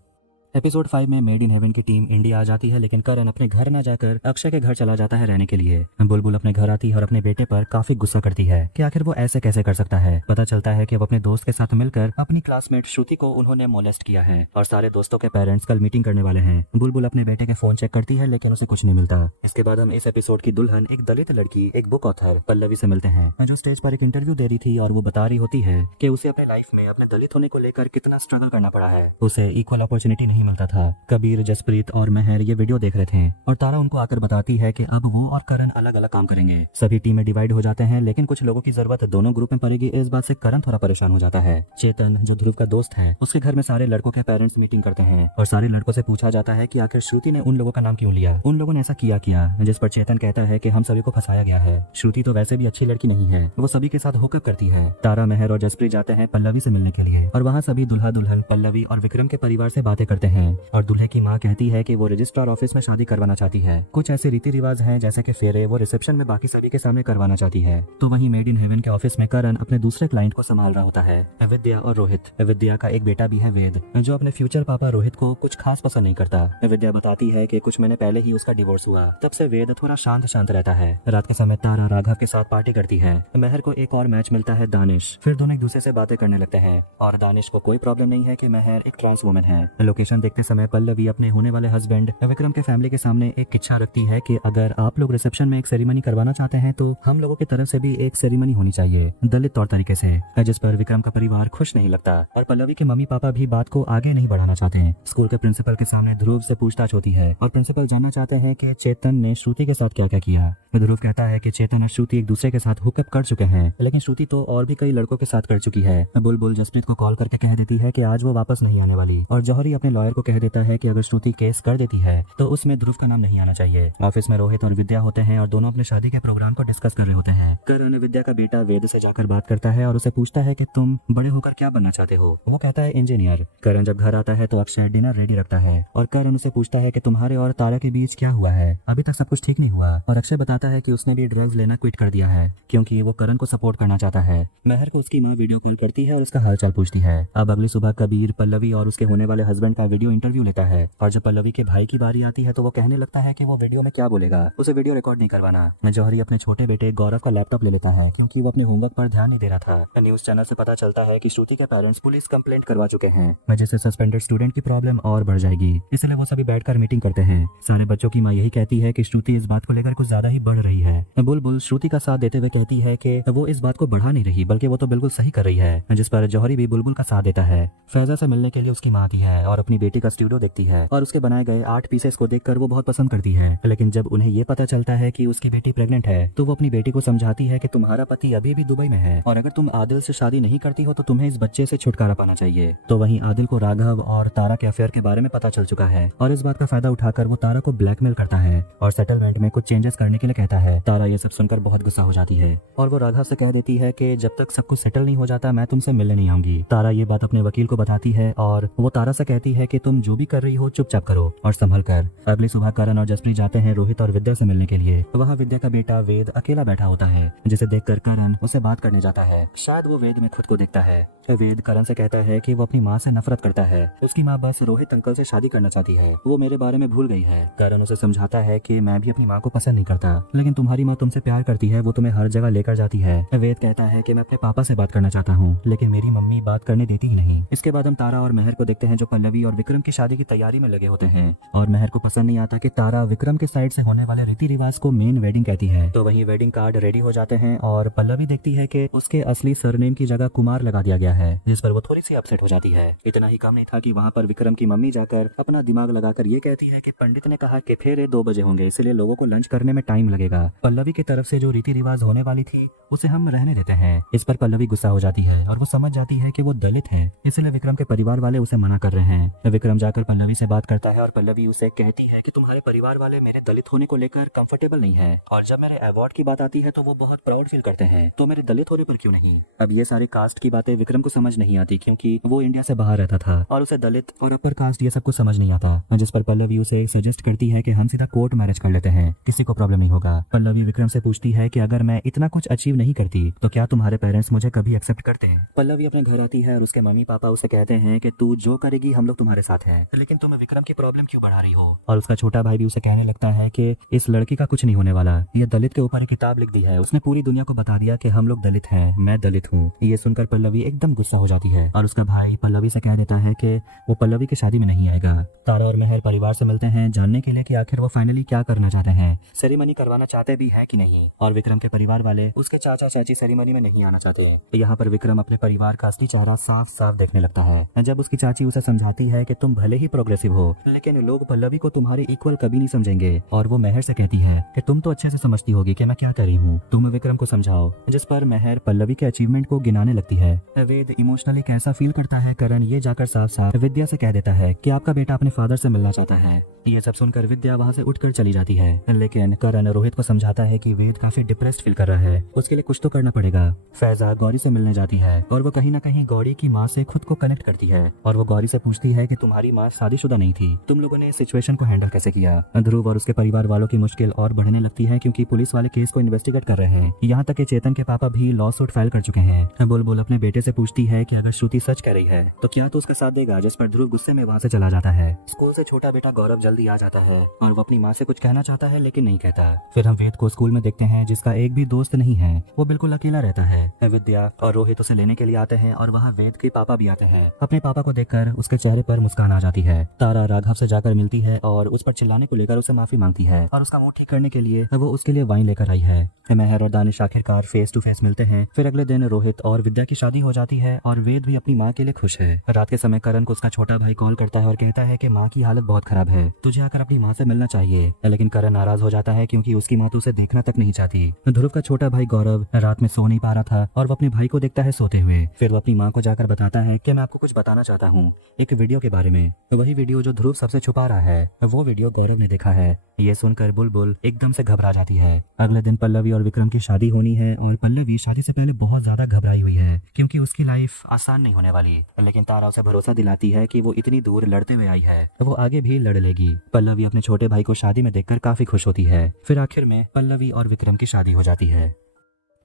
एपिसोड 5 में मेड इन हेवन की टीम इंडिया आ जाती है, लेकिन करण अपने घर न जाकर अक्षय के घर चला जाता है रहने के लिए। बुलबुल अपने घर आती है और अपने बेटे पर काफी गुस्सा करती है कि आखिर वो ऐसे कैसे कर सकता है। पता चलता है कि वो अपने दोस्त के साथ मिलकर अपनी क्लासमेट श्रुति को उन्होंने मोलेस्ट किया है और सारे दोस्तों के पेरेंट्स कल मीटिंग करने वाले हैं। बुलबुल अपने बेटे के फोन चेक करती है, लेकिन उसे कुछ नहीं मिलता। इसके बाद हम इस एपिसोड की दुल्हन एक दलित लड़की एक बुक ऑथर पल्लवी से मिलते हैं, जो स्टेज पर एक इंटरव्यू दे रही थी और वो बता रही होती है कि उसे अपने लाइफ में अपने दलित होने को लेकर कितना स्ट्रगल करना पड़ा है। उसे इक्वल अपॉर्चुनिटी नहीं मिलता था। कबीर, जसप्रीत और मेहर ये वीडियो देख रहे थे और तारा उनको आकर बताती है कि अब वो और करण अलग अलग काम करेंगे। सभी टीमें डिवाइड हो जाते हैं, लेकिन कुछ लोगों की जरूरत दोनों ग्रुप में पड़ेगी। इस बात से करण थोड़ा परेशान हो जाता है। चेतन जो ध्रुव का दोस्त है, उसके घर में सारे लड़कों के पेरेंट्स मीटिंग करते हैं और सारे लड़कों से पूछा जाता है कि आखिर श्रुति ने उन लोगों का नाम क्यों लिया, उन लोगों ने ऐसा किया, जिस पर चेतन कहता है कि हम सभी को फंसाया गया है, श्रुति तो वैसे भी अच्छी लड़की नहीं है, वो सभी के साथ होकअप करती है। तारा, मेहर और जसप्रीत जाते हैं पल्लवी से मिलने के लिए और वहाँ सभी दुल्हा दुल्हन पल्लवी और विक्रम के परिवार से बातें करते हैं और दूल्हे की माँ कहती है कि वो रजिस्ट्रार ऑफिस में शादी करवाना चाहती है। कुछ ऐसे रीति रिवाज हैं जैसे कि फेरे वो रिसेप्शन में बाकी सभी के सामने करवाना चाहती है। तो वहीं मेड इन हेवन के ऑफिस में करण अपने दूसरे क्लाइंट को संभाल रहा होता है, विद्या और रोहित। विद्या का एक बेटा भी है वेद, जो अपने फ्यूचर पापा रोहित को कुछ खास पसंद नहीं करता। विद्या बताती है कि कुछ महीने पहले ही उसका डिवोर्स हुआ, तब से वेद थोड़ा शांत शांत रहता है। रात के समय तारा राघव के साथ पार्टी करती है। मेहर को एक और मैच मिलता है दानिश, फिर दोनों एक दूसरे से बातें करने लगते हैं और दानिश को कोई प्रॉब्लम नहीं है कि मेहर एक ट्रांस वुमन है। लोकेशन देखते समय पल्लवी अपने होने वाले हस्बैंड विक्रम के फैमिली के सामने एक इच्छा रखती है कि अगर आप लोग रिसेप्शन में एक सेरेमनी करवाना चाहते हैं तो हम लोगों की तरफ से भी एक सेरेमनी होनी चाहिए दलित तौर तरीके से, जिस पर विक्रम का परिवार खुश नहीं लगता और पल्लवी के मम्मी पापा भी बात को आगे नहीं बढ़ाना चाहते हैं। स्कूल के प्रिंसिपल के सामने ध्रुव से पूछताछ होती है और प्रिंसिपल जानना चाहते हैं कि चेतन ने श्रुति के साथ क्या क्या किया। ध्रुव कहता है कि चेतन और श्रुति एक दूसरे के साथ हुकअप कर चुके हैं, लेकिन श्रुति तो और भी कई लड़कों के साथ कर चुकी है। बुलबुल जसप्रीत को कॉल करके कह देती है कि आज वो वापस नहीं आने वाली और जौहरी अपने लॉयर को कह देता है कि अगर श्रुति केस कर देती है तो उसमें ध्रुव का नाम नहीं आना चाहिए। ऑफिस में रोहित और विद्या होते हैं और दोनों अपने शादी के प्रोग्राम को डिस्कस कर रहे होते हैं। करण विद्या का बेटा वेद से जाकर बात करता है और उसे पूछता है कि तुम बड़े होकर क्या बनना चाहते हो। वो कहता है इंजीनियर। करण जब घर आता है तो अक्षय डिनर रेडी रखता है और करण उसे पूछता है कि तुम्हारे और तारा के बीच क्या हुआ है, अभी तक सब कुछ ठीक नहीं हुआ। और अक्षय बताता है कि उसने भी ड्रग्स लेना क्विट कर दिया है क्योंकि वो करण को सपोर्ट करना चाहता है। मेहर को उसकी माँ वीडियो कॉल करती है और उसका हालचाल पूछती है। अब अगली सुबह कबीर पल्लवी और उसके होने वाले हस्बैंड का वीडियो इंटरव्यू लेता है और जब पल्लवी के भाई की बारी आती है तो वो कहने लगता है कि वो वीडियो में क्या बोलेगा, उसे वीडियो रिकॉर्ड नहीं करवाना। जौहरी अपने छोटे बेटे गौरव का लैपटॉप ले लेता है क्योंकि वो अपने होमवर्क पर ध्यान नहीं दे रहा था। न्यूज चैनल से पता चलता है कि श्रुति के पेरेंट्स पुलिस कंप्लेंट करवा चुके हैं, जिससे सस्पेंडेड स्टूडेंट की प्रॉब्लम और बढ़ जाएगी। इसलिए वो सभी बैठकर मीटिंग करते हैं। सारे बच्चों की माँ यही कहती है कि श्रुति इस बात को लेकर कुछ ज्यादा ही बढ़ रही है। बुलबुल श्रुति का साथ देते हुए कहती है कि वो इस बात को बढ़ा नहीं रही बल्कि वो तो बिल्कुल सही कर रही है, जिस पर जौहरी भी बुलबुल का साथ देता है। फैजा से मिलने के लिए उसकी माँ आती है और अपनी बेटी का स्टूडियो देखती है और उसके बनाए गए आर्ट पीसेस को देखकर वो बहुत पसंद करती है। लेकिन जब उन्हें ये पता चलता है कि उसकी बेटी प्रेग्नेंट है तो वो अपनी बेटी को समझाती है कि तुम्हारा पति अभी भी दुबई में है और अगर तुम आदिल से शादी नहीं करती हो तो तुम्हें इस बच्चे से छुटकारा पाना चाहिए। तो वहीं आदिल को राघव और तारा के अफेयर के बारे में पता चल चुका है और इस बात का फायदा उठाकर वो तारा को ब्लैकमेल करता है और सेटलमेंट में कुछ चेंजेस करने के लिए कहता है। तारा ये सब सुनकर बहुत गुस्सा हो जाती है और वो राघव से कह देती है कि जब तक सब कुछ सेटल नहीं हो जाता मैं तुमसे मिलने नहीं आऊंगी। तारा ये बात अपने वकील को बताती है और वो तारा से कहती है कि तुम जो भी कर रही हो चुपचाप करो और संभल कर। अगली सुबह करण और जसप्रीत जाते हैं रोहित और विद्या से मिलने के लिए। वहाँ विद्या का बेटा वेद अकेला बैठा होता है जिसे देखकर करण उसे बात करने जाता है। शायद वो वेद में खुद को देखता है। वेद करण से कहता है कि वो अपनी माँ से नफरत करता है। उसकी माँ बस रोहित अंकल से शादी करना चाहती है, वो मेरे बारे में भूल गई है। करण उसे समझाता है कि मैं भी अपनी माँ को पसंद नहीं करता लेकिन तुम्हारी माँ तुमसे प्यार करती है, वो तुम्हें हर जगह लेकर जाती है। वेद कहता है कि मैं अपने पापा से बात करना चाहता हूँ लेकिन मेरी मम्मी बात करने देती ही नहीं। इसके बाद हम तारा और मेहर को देखते हैं जो पल्लवी और विक्रम की शादी की तैयारी में लगे होते हैं और मेहर को पसंद नहीं आता कि तारा विक्रम के साइड से होने वाले रीति रिवाज को मेन वेडिंग कहती है। तो वहीं वेडिंग कार्ड रेडी हो जाते हैं और पल्लवी देखती है कि उसके असली सरनेम की जगह कुमार लगा दिया गया है जिस पर वो थोड़ी सी अपसेट हो जाती है। इतना ही कम नहीं था कि वहाँ पर विक्रम की मम्मी जाकर अपना दिमाग लगाकर ये कहती है कि पंडित ने कहा कि फेरे 2 बजे होंगे इसलिए लोगों को लंच करने में टाइम लगेगा। पल्लवी की तरफ से जो रीति रिवाज होने वाली थी उसे हम रहने देते हैं। इस पर पल्लवी गुस्सा हो जाती है और वो समझ जाती है कि वो दलित है इसलिए विक्रम के परिवार वाले उसे मना कर रहे हैं। विक्रम जाकर पल्लवी से बात करता है और पल्लवी उसे कहती है कि तुम्हारे परिवार वाले मेरे दलित होने को लेकर कंफर्टेबल नहीं है और जब मेरे अवार्ड की बात आती है तो वो बहुत प्राउड फील करते हैं, तो मेरे दलित होने पर क्यों नहीं। अब ये सारे कास्ट की बातें विक्रम को समझ नहीं आती क्योंकि वो इंडिया से बाहर रहता था और उसे दलित और अपर कास्ट ये सब कुछ समझ नहीं आता। जिस पर पल्लवी उसे सजेस्ट करती है कि हम सीधा कोर्ट मैरिज कर लेते हैं, किसी को प्रॉब्लम नहीं होगा। पल्लवी विक्रम से पूछती है कि अगर मैं इतना कुछ अचीव नहीं करती तो क्या तुम्हारे पेरेंट्स मुझे कभी एक्सेप्ट करते हैं। पल्लवी अपने घर आती है और उसके मम्मी पापा उसे कहते हैं कि तू जो करेगी हम लोग तुम्हारे साथ हैं, लेकिन तुम विक्रम की प्रॉब्लम क्यों बढ़ा रही हो। और उसका छोटा भाई भी उसे कहने लगता है कि इस लड़की का कुछ नहीं होने वाला, ये दलित के ऊपर एक किताब लिख दी है, उसने पूरी दुनिया को बता दिया कि हम लोग दलित हैं, मैं दलित हूँ। ये सुनकर पल्लवी एकदम गुस्सा हो जाती है और उसका भाई पल्लवी से कह देता है कि वो पल्लवी की शादी में नहीं आएगा। तारा और मेहर परिवार से मिलते हैं जानने के लिए कि आखिर वो फाइनली क्या करना चाहते हैं, सेरेमनी करवाना चाहते भी है कि नहीं। और विक्रम के परिवार वाले उसके चाचा चाची सेरेमनी में नहीं आना चाहते। यहाँ पर विक्रम अपने परिवार का असली चेहरा साफ साफ देखने लगता है जब उसकी चाची उसे समझाती है कि तुम भले ही प्रोग्रेसिव हो लेकिन लोग पल्लवी को तुम्हारे इक्वल कभी नहीं समझेंगे। और वो मेहर से कहती है कि तुम तो अच्छे से समझती होगी कि मैं क्या कर रही हूँ, तुम विक्रम को समझाओ। जिस पर मेहर पल्लवी के अचीवमेंट को गिनाने लगती है। वेद इमोशनली कैसा फील करता है करण ये जाकर साफ साफ विद्या से कह देता है कि आपका बेटा अपने फादर से मिलना चाहता है। ये सब सुनकर विद्या वहाँ से उठकर चली जाती है लेकिन करण रोहित को समझाता है कि वेद काफी डिप्रेस्ड फील कर रहा है, उसके लिए कुछ तो करना पड़ेगा। फैजा गौरी से मिलने जाती है और वो कहीं ना कहीं गौरी की माँ से खुद को कनेक्ट करती है और वो गौरी से पूछती है कि तुम्हारी माँ शादीशुदा नहीं थी, तुम लोगों ने सिचुएशन को हैंडल कैसे किया। ध्रुव और उसके परिवार वालों की मुश्किल और बढ़ने लगती है क्योंकि पुलिस वाले केस को इन्वेस्टिगेट कर रहे हैं। यहाँ तक कि चेतन के पापा भी लॉ सूट फाइल कर चुके हैं। बुलबुल अपने बेटे से पूछती है कि अगर श्रुति सच कह रही है तो क्या तो उसका साथ देगा, जिस पर ध्रुव गुस्से में वहाँ से चला जाता है। स्कूल से छोटा बेटा गौरव जल्दी आ जाता है और वो अपनी माँ से कुछ कहना चाहता है लेकिन नहीं कहता। फिर हम वेद को स्कूल में देखते हैं जिसका एक भी दोस्त नहीं है, वो बिल्कुल अकेला रहता है। विद्या और रोहित उसे लेने के लिए आते हैं और वहाँ वेद के पापा भी आते हैं। अपने पापा को देखकर उसके चेहरे पर मुस्कान आ जाती है। तारा राघव से जाकर मिलती है और उस पर चिल्लाने को लेकर उसे माफी मांगती है और उसका मूड ठीक करने के लिए वो उसके लिए वाइन लेकर आई है। मेहर और दानिश आखिरकार फेस टू फेस मिलते हैं। फिर अगले दिन रोहित और विद्या की शादी हो जाती है और वेद भी अपनी माँ के लिए खुश है। रात के समय करण को उसका छोटा भाई कॉल करता है और कहता है कि माँ की हालत बहुत खराब है, तुझे आकर अपनी माँ से मिलना चाहिए। लेकिन करण नाराज हो जाता है क्योंकि उसकी माँ तो उसे देखना तक नहीं चाहती। ध्रुव का छोटा भाई गौरव रात में सो नहीं पा रहा था और वो अपने भाई को देखता है सोते हुए। फिर वो अपनी माँ को जाकर बताता है कि मैं आपको कुछ बताना चाहता हूँ, एक वीडियो के बारे में। वही वीडियो जो ध्रुव सबसे छुपा रहा है वो वीडियो गौरव ने देखा है। ये सुनकर बुलबुल एकदम से घबरा जाती है। अगले दिन पल्लवी और विक्रम की शादी होनी है और पल्लवी शादी से पहले बहुत ज्यादा घबराई हुई है क्योंकि उसकी लाइफ आसान नहीं होने वाली। लेकिन तारा उसे भरोसा दिलाती है कि वो इतनी दूर लड़ते हुए आई है वो आगे भी लड़ लेगी। पल्लवी अपने छोटे भाई को शादी में देखकर काफी खुश होती है। फिर आखिर में पल्लवी और विक्रम की शादी हो जाती है।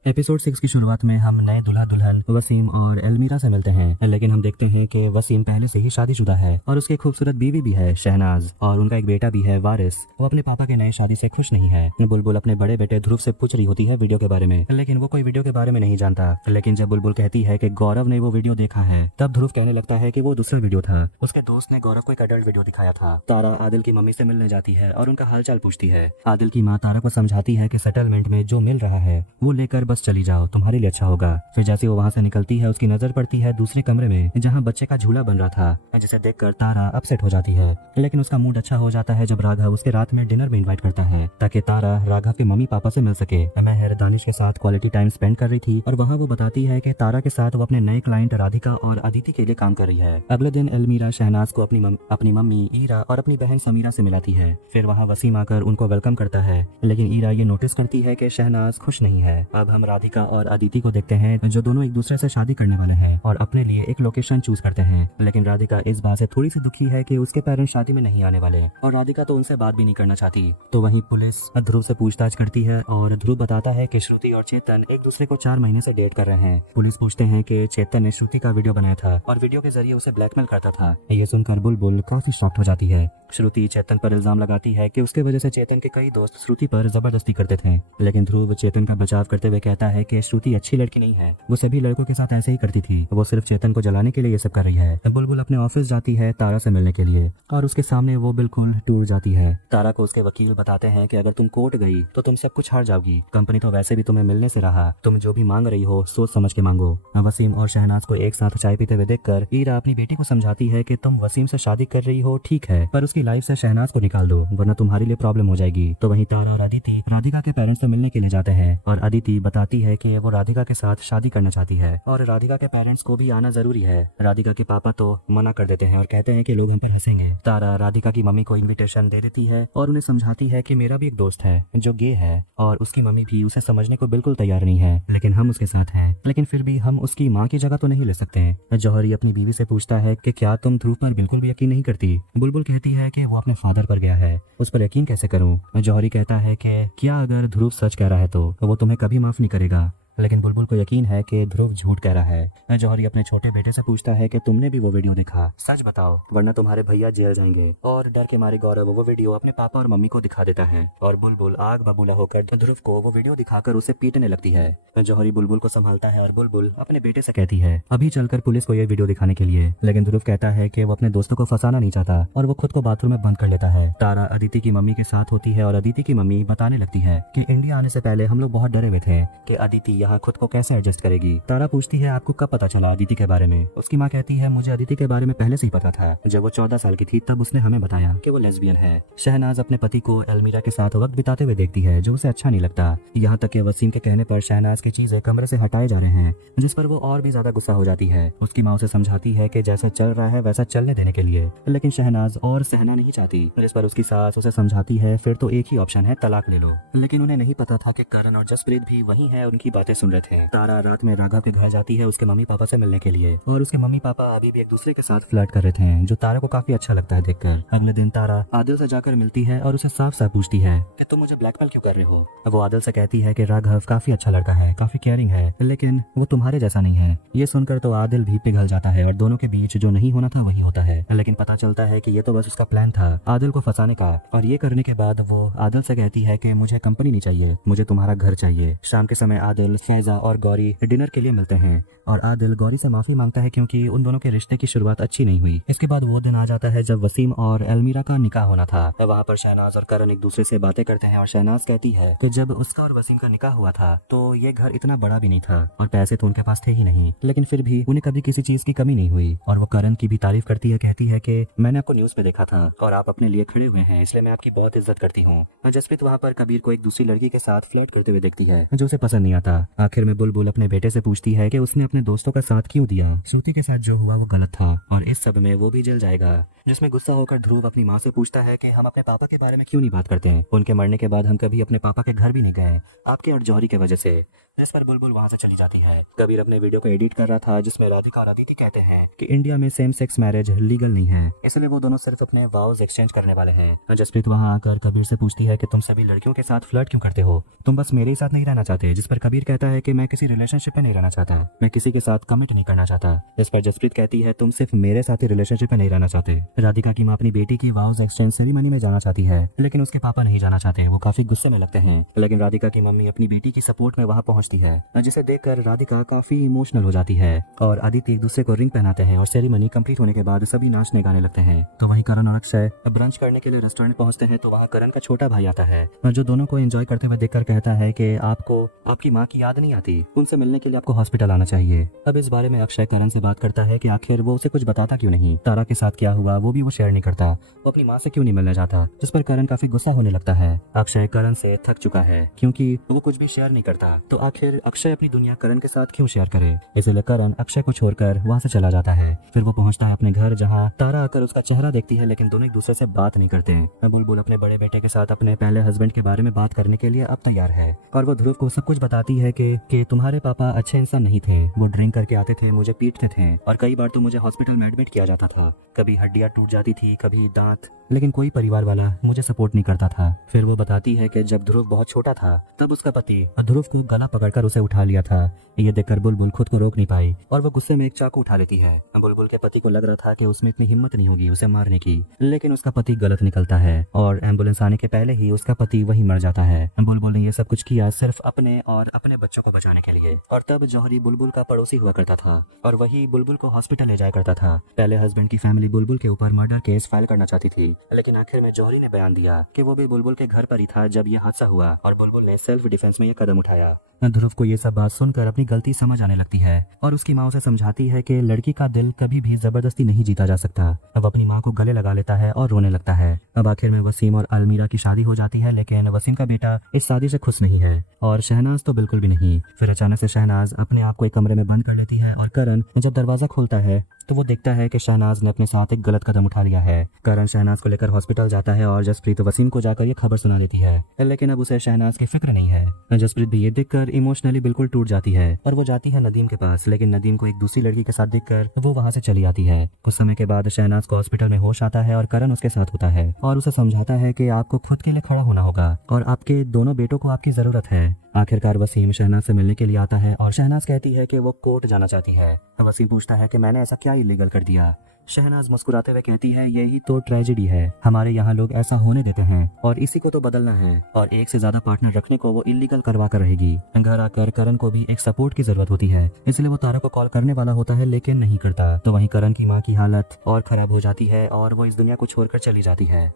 एपिसोड 6 की शुरुआत में हम नए दुल्हा दुल्हन वसीम और एलमीरा से मिलते हैं लेकिन हम देखते हैं कि वसीम पहले से ही शादीशुदा है और उसकी खूबसूरत बीवी भी है शहनाज और उनका एक बेटा भी है वारिस। वो अपने पापा के नए शादी से खुश नहीं है। बुलबुल अपने बड़े बेटे ध्रुव से पूछ रही होती है वीडियो के बारे में लेकिन वो कोई वीडियो के बारे में नहीं जानता। लेकिन जब बुलबुल कहती है कि गौरव ने वो वीडियो देखा है तब ध्रुव कहने लगता है कि वो दूसरा वीडियो था, उसके दोस्त ने गौरव को एक अडल्ट वीडियो दिखाया था। तारा आदिल की मम्मी से मिलने जाती है और उनका हालचाल पूछती है। आदिल की माँ तारा को समझाती है कि सेटलमेंट में जो मिल रहा है वो लेकर बस चली जाओ, तुम्हारे लिए अच्छा होगा। फिर जैसे वो वहाँ से निकलती है उसकी नजर पड़ती है दूसरे कमरे में जहाँ बच्चे का झूला बन रहा था, जिसे देखकर तारा अपसेट हो जाती है। लेकिन उसका मूड अच्छा हो जाता है जब राघव उसके रात में डिनर में इन्वाइट करता है ताकि तारा राघव के मम्मी पापा से मिल सके। महर दानिश के साथ क्वालिटी टाइम स्पेंड कर रही थी और वहाँ वो बताती है कि तारा के साथ वो अपने नए क्लाइंट राधिका और अदिति के लिए काम कर रही है। अगले दिन अलमीरा शहनाज को अपनी मम्मी ईरा और अपनी बहन समीरा से मिलाती है। फिर वहाँ वसीम आकर उनको वेलकम करता है, लेकिन ईरा ये नोटिस करती है कि शहनाज खुश नहीं है। अब हम राधिका और अदिति को देखते हैं जो दोनों एक दूसरे से शादी करने वाले हैं और अपने लिए एक लोकेशन चूज करते हैं। लेकिन राधिका इस बात से थोड़ी सी दुखी है कि उसके पेरेंट्स शादी में नहीं आने वाले और राधिका तो उनसे बात भी नहीं करना चाहती। तो वहीं पुलिस ध्रुव से पूछताछ करती है और ध्रुव बताता है कि श्रुति और चेतन एक दूसरे को 4 महीने से डेट कर रहे हैं। पुलिस पूछते हैं कि चेतन ने श्रुति का वीडियो बनाया था और वीडियो के जरिए उसे ब्लैकमेल करता था। ये सुनकर बुलबुल काफी शॉक्ड हो जाती है। श्रुति चेतन पर इल्जाम लगाती है कि उसके वजह से चेतन के कई दोस्त श्रुति पर जबरदस्ती करते थे, लेकिन ध्रुव चेतन का बचाव करते हुए कहता है कि श्रुति अच्छी लड़की नहीं है, वो सभी लड़कों के साथ ऐसे ही करती थी, वो सिर्फ चेतन को जलाने के लिए ये सब कर रही है। बुलबुल अपने ऑफिस जाती है तारा से मिलने के लिए और उसके सामने वो बिल्कुल टूट जाती है। तारा को उसके वकील बताते हैं कि अगर तुम कोर्ट गई तो तुम सब कुछ हार जाओगी, कंपनी तो वैसे भी तुम्हें मिलने से रहा, तुम जो भी मांग रही हो सोच समझ के मांगो। वसीम और शहनाज को एक साथ चाय पीते हुए देखकर ईरा अपनी बेटी को समझाती है कि तुम वसीम से शादी कर रही हो ठीक है, पर उसकी लाइफ से शहनाज को निकाल दो वरना तुम्हारे लिए प्रॉब्लम हो जाएगी। तो वहीं तारा और अदिति राधिका के पेरेंट्स से मिलने के लिए जाते हैं और अदिति बताती है कि वो राधिका के साथ शादी करना चाहती है और राधिका के पेरेंट्स को भी आना जरूरी है। राधिका के पापा तो मना कर देते हैं और कहते हैं कि लोग हम पर हंसेंगे। तारा राधिका की मम्मी को इनविटेशन दे देती है और उन्हें समझाती है कि मेरा भी एक दोस्त है जो गे है और उसकी मम्मी भी उसे समझने को बिल्कुल तैयार नहीं है, लेकिन हम उसके साथ हैं, लेकिन फिर भी हम उसकी माँ की जगह तो नहीं ले सकते। जौहरी अपनी बीवी से पूछता है कि क्या तुम ध्रुव पर बिल्कुल भी यकीन नहीं करती? बुलबुल कहती है कि वो अपने फादर पर गया है, उस पर यकीन कैसे करूं? जौहरी कहता है कि क्या अगर ध्रुव सच कह रहा है तो वो तुम्हें कभी माफ नहीं करेगा, लेकिन बुलबुल को यकीन है कि ध्रुव झूठ कह रहा है। जौहरी अपने छोटे बेटे से पूछता है कि तुमने भी वो वीडियो देखा, सच बताओ वरना तुम्हारे भैया जेल जाएंगे। और डर के मारे गौरव वो वीडियो अपने पापा और मम्मी को दिखा देता है और बुलबुल आग बबूला होकर ध्रुव को वो वीडियो दिखाकर उसे पीटने लगती है। जौहरी बुलबुल को संभालता है और बुलबुल अपने बेटे से कहती है अभी चलकर पुलिस को ये वीडियो दिखाने के लिए, लेकिन ध्रुव कहता है कि वो अपने दोस्तों को फंसाना नहीं चाहता और वो खुद को बाथरूम में बंद कर लेता है। तारा अदिति की मम्मी के साथ होती है और अदिति की मम्मी बताने लगती है कि इंडिया आने से पहले हम लोग बहुत डरे हुए थे कि अदिति यहाँ खुद को कैसे एडजस्ट करेगी। तारा पूछती है आपको कब पता चला अदिति के बारे में? उसकी माँ कहती है मुझे अदिति के बारे में पहले से ही पता था, जब वो 14 साल की थी तब उसने हमें बताया कि वो लेस्बियन है। शहनाज अपने पति को अलमीरा के साथ वक्त बिताते हुए देखती है जो उसे अच्छा नहीं लगता, यहाँ तक कि वसीम के कहने पर शहनाज की चीजें कमरे से हटाए जा रहे हैं, जिस पर वो और भी ज्यादा गुस्सा हो जाती है। उसकी माँ उसे समझाती है कि जैसा चल रहा है वैसा चलने देने के लिए, लेकिन शहनाज और सहना नहीं चाहती, जिस पर उसकी सास उसे समझाती है फिर तो एक ही ऑप्शन है तलाक ले लो। लेकिन उन्हें नहीं पता था कि करण और जसप्रीत भी वही है, उनकी बातें सुन रहे थे। तारा रात में राघव के घर जाती है उसके मम्मी पापा से मिलने के लिए और उसके मम्मी पापा अभी भी एक दूसरे के साथ फ्लर्ट कर रहे थे, जो तारा को काफी अच्छा लगता है देखकर। अगले दिन तारा आदिल से जाकर मिलती है और उसे साफ साफ पूछती है कि तुम मुझे ब्लैकमेल क्यों कर रहे हो? वो आदिल से कहती है कि राघव काफी अच्छा लड़का है, काफी केयरिंग है, लेकिन वो तुम्हारे जैसा नहीं है। ये सुनकर तो आदिल भी पिघल जाता है और दोनों के बीच जो नहीं होना था वही होता है, लेकिन पता चलता है कि ये तो बस उसका प्लान था आदिल को फंसाने का। और ये करने के बाद वो आदिल से कहती है कि मुझे कंपनी नहीं चाहिए, मुझे तुम्हारा घर चाहिए। शाम के समय आदिल, फैजा और गौरी डिनर के लिए मिलते हैं और आदिल गौरी से माफी मांगता है क्योंकि उन दोनों के रिश्ते की शुरुआत अच्छी नहीं हुई। इसके बाद वो दिन आ जाता है जब वसीम और अलमीरा का निकाह होना था। वहाँ पर शहनाज और करण एक दूसरे से बातें करते हैं और शहनाज कहती है कि जब उसका और वसीम का निकाह हुआ था तो ये घर इतना बड़ा भी नहीं था और पैसे तो उनके पास थे ही नहीं, लेकिन फिर भी उन्हें कभी किसी चीज की कमी नहीं हुई। और वो करण की भी तारीफ करती है, कहती है कि मैंने आपको न्यूज पे देखा था और आप अपने लिए खड़े हुए हैं, इसलिए मैं आपकी बहुत इज्जत करती हूँ। जसप्रीत वहाँ पर कबीर को एक दूसरी लड़की के साथ फ्लर्ट करते हुए देखती है जो उसे पसंद नहीं आता। आखिर में बुलबुल अपने बेटे से पूछती है कि उसने अपने दोस्तों का साथ क्यों दिया, श्रुति के साथ जो हुआ वो गलत था और इस सब में वो भी जल जाएगा। जिसमें गुस्सा होकर ध्रुव अपनी माँ से पूछता है कि हम अपने पापा के बारे में क्यों नहीं बात करते हैं, उनके मरने के बाद हम कभी अपने पापा के घर भी नहीं गए, आपके और जौहरी की वजह से। जिस पर बुलबुल वहाँ से चली जाती है। कबीर अपने वीडियो को एडिट कर रहा था जिसमें राधिका और अदिति कहते हैं कि इंडिया में सेम सेक्स मैरिज लीगल नहीं है, इसलिए वो दोनों सिर्फ अपने वाउज एक्सचेंज करने वाले हैं। जसप्रीत वहाँ आकर कबीर से पूछती है कि तुम सभी लड़कियों के साथ फ्लर्ट क्यों करते हो, तुम बस मेरे ही साथ नहीं रहना चाहते। जिस पर कबीर कहता है कि मैं किसी रिलेशनशिप में नहीं रहना चाहता, मैं किसी के साथ कमिट नहीं करना चाहता। इस पर जसप्रीत कहती है तुम सिर्फ मेरे साथ ही रिलेशनशिप में नहीं रहना चाहते। राधिका की माँ अपनी बेटी की वाउज एक्सचेंज सेरेमनी में जाना चाहती है, लेकिन उसके पापा नहीं जाना चाहते, वो काफी गुस्से में लगते हैं। लेकिन राधिका की मम्मी अपनी बेटी की सपोर्ट में वहाँ पहुंचती है, जिसे देखकर राधिका काफी इमोशनल हो जाती है और आदित्य एक दूसरे को रिंग पहनाते हैं और सेरेमनी कंप्लीट होने के बाद सभी नाचने गाने लगते हैं। तो वहीं करण और अक्षय ब्रंच करने के लिए रेस्टोरेंट पहुंचते हैं। तो वहाँ करण का छोटा भाई आता है जो दोनों को एंजॉय करते हुए देखकर कहता है कि आपको आपकी माँ की याद नहीं आती, उनसे मिलने के लिए आपको हॉस्पिटल आना चाहिए। अब इस बारे में अक्षय करण से बात करता है कि आखिर वो उसे कुछ बताता क्यों नहीं, तारा के साथ क्या हुआ वो भी वो शेयर नहीं करता, वो अपनी माँ से क्यों नहीं मिलना चाहता, जिस पर करण काफी गुस्सा होने लगता है। अक्षय करण से थक चुका है क्योंकि वो कुछ भी शेयर नहीं करता, तो आखिर अक्षय अपनी दुनिया करण के साथ क्यों शेयर करे। इसलिए करण अक्षय को छोड़कर वहाँ से चला जाता है। फिर वो पहुंचता है अपने घर, जहाँ तारा आकर उसका चेहरा देखती है, लेकिन दोनों एक दूसरे से बात नहीं करते हैं। बुलबुल अपने बड़े बेटे के साथ अपने पहले हस्बैंड के बारे में बात करने के लिए अब तैयार है और वो ध्रुव को सब कुछ बताती है कि तुम्हारे पापा अच्छे इंसान नहीं थे, वो ड्रिंक करके आते थे, मुझे पीटते थे और कई बार तो मुझे हॉस्पिटल में एडमिट किया जाता था, कभी हड्डियां टूट जाती थी, कभी दांत, लेकिन कोई परिवार वाला मुझे सपोर्ट नहीं करता था। फिर वो बताती है कि जब ध्रुव बहुत छोटा था तब उसका पति ध्रुव को गला पकड़कर उसे उठा लिया था। ये देखकर बुलबुल खुद को रोक नहीं पाई और वो गुस्से में एक चाकू उठा लेती है। बुलबुल के पति को लग रहा था कि उसमें इतनी हिम्मत नहीं होगी उसे मारने की, लेकिन उसका पति गलत निकलता है और एम्बुलेंस आने के पहले ही उसका पति वहीं मर जाता है। बुलबुल ने ये सब कुछ किया सिर्फ अपने और अपने बच्चों को बचाने के लिए। और तब जौहरी बुलबुल का पड़ोसी हुआ करता था और वही बुलबुल को हॉस्पिटल ले जाया करता था। पहले हस्बैंड की फैमिली बुलबुल के ऊपर मर्डर केस फाइल करना चाहती थी, लेकिन आखिर में जौहरी ने बयान दिया कि वो भी बुलबुल के घर पर ही था जब ये हादसा हुआ और बुलबुल ने सेल्फ डिफेंस में ये कदम उठाया। ध्रुव को ये सब बात सुनकर अपनी गलती समझ आने लगती है और उसकी माँ उसे समझाती है कि लड़की का दिल कभी भी जबरदस्ती नहीं जीता जा सकता। अब अपनी माँ को गले लगा लेता है और रोने लगता है। अब आखिर में वसीम और अलमीरा की शादी हो जाती है, लेकिन वसीम का बेटा इस शादी से खुश नहीं है और शहनाज तो बिल्कुल भी नहीं। फिर अचानक से शहनाज अपने आप को एक कमरे में बंद कर लेती है और करण जब दरवाजा खोलता है तो वो देखता है कि शहनाज ने अपने साथ एक गलत कदम उठा लिया है। करण शहनाज को लेकर हॉस्पिटल जाता है और जसप्रीत वसीम को जाकर ये खबर सुना देती है, लेकिन अब उसे शहनाज की फिक्र नहीं है। जसप्रीत भी ये देखकर इमोशनली बिल्कुल टूट जाती है और वो जाती है नदीम के पास, लेकिन नदीम को एक दूसरी लड़की के साथ देखकर वो वहाँ से चली आती है। कुछ समय के बाद शहनाज को हॉस्पिटल में होश आता है और करण उसके साथ होता है और उसे समझाता है कि आपको खुद के लिए खड़ा होना होगा और आपके दोनों बेटों को आपकी जरूरत है। आखिरकार वसीम शहनाज से मिलने के लिए आता है और शहनाज कहती है कि वो कोर्ट जाना चाहती है। वसीम पूछता है कि मैंने ऐसा क्या इलीगल कर दिया। शहनाज मुस्कुराते हुए कहती है यही तो ट्रेजेडी है, हमारे यहाँ लोग ऐसा होने देते हैं और इसी को तो बदलना है और एक से ज्यादा पार्टनर रखने को वो इलीगल करवा कर रहेगी। घर आकर करण को भी एक सपोर्ट की जरूरत होती है, इसलिए वो तारा को कॉल करने वाला होता है लेकिन नहीं करता। तो वहीं करण की माँ की हालत और खराब हो जाती है और वो इस दुनिया को छोड़कर चली जाती है।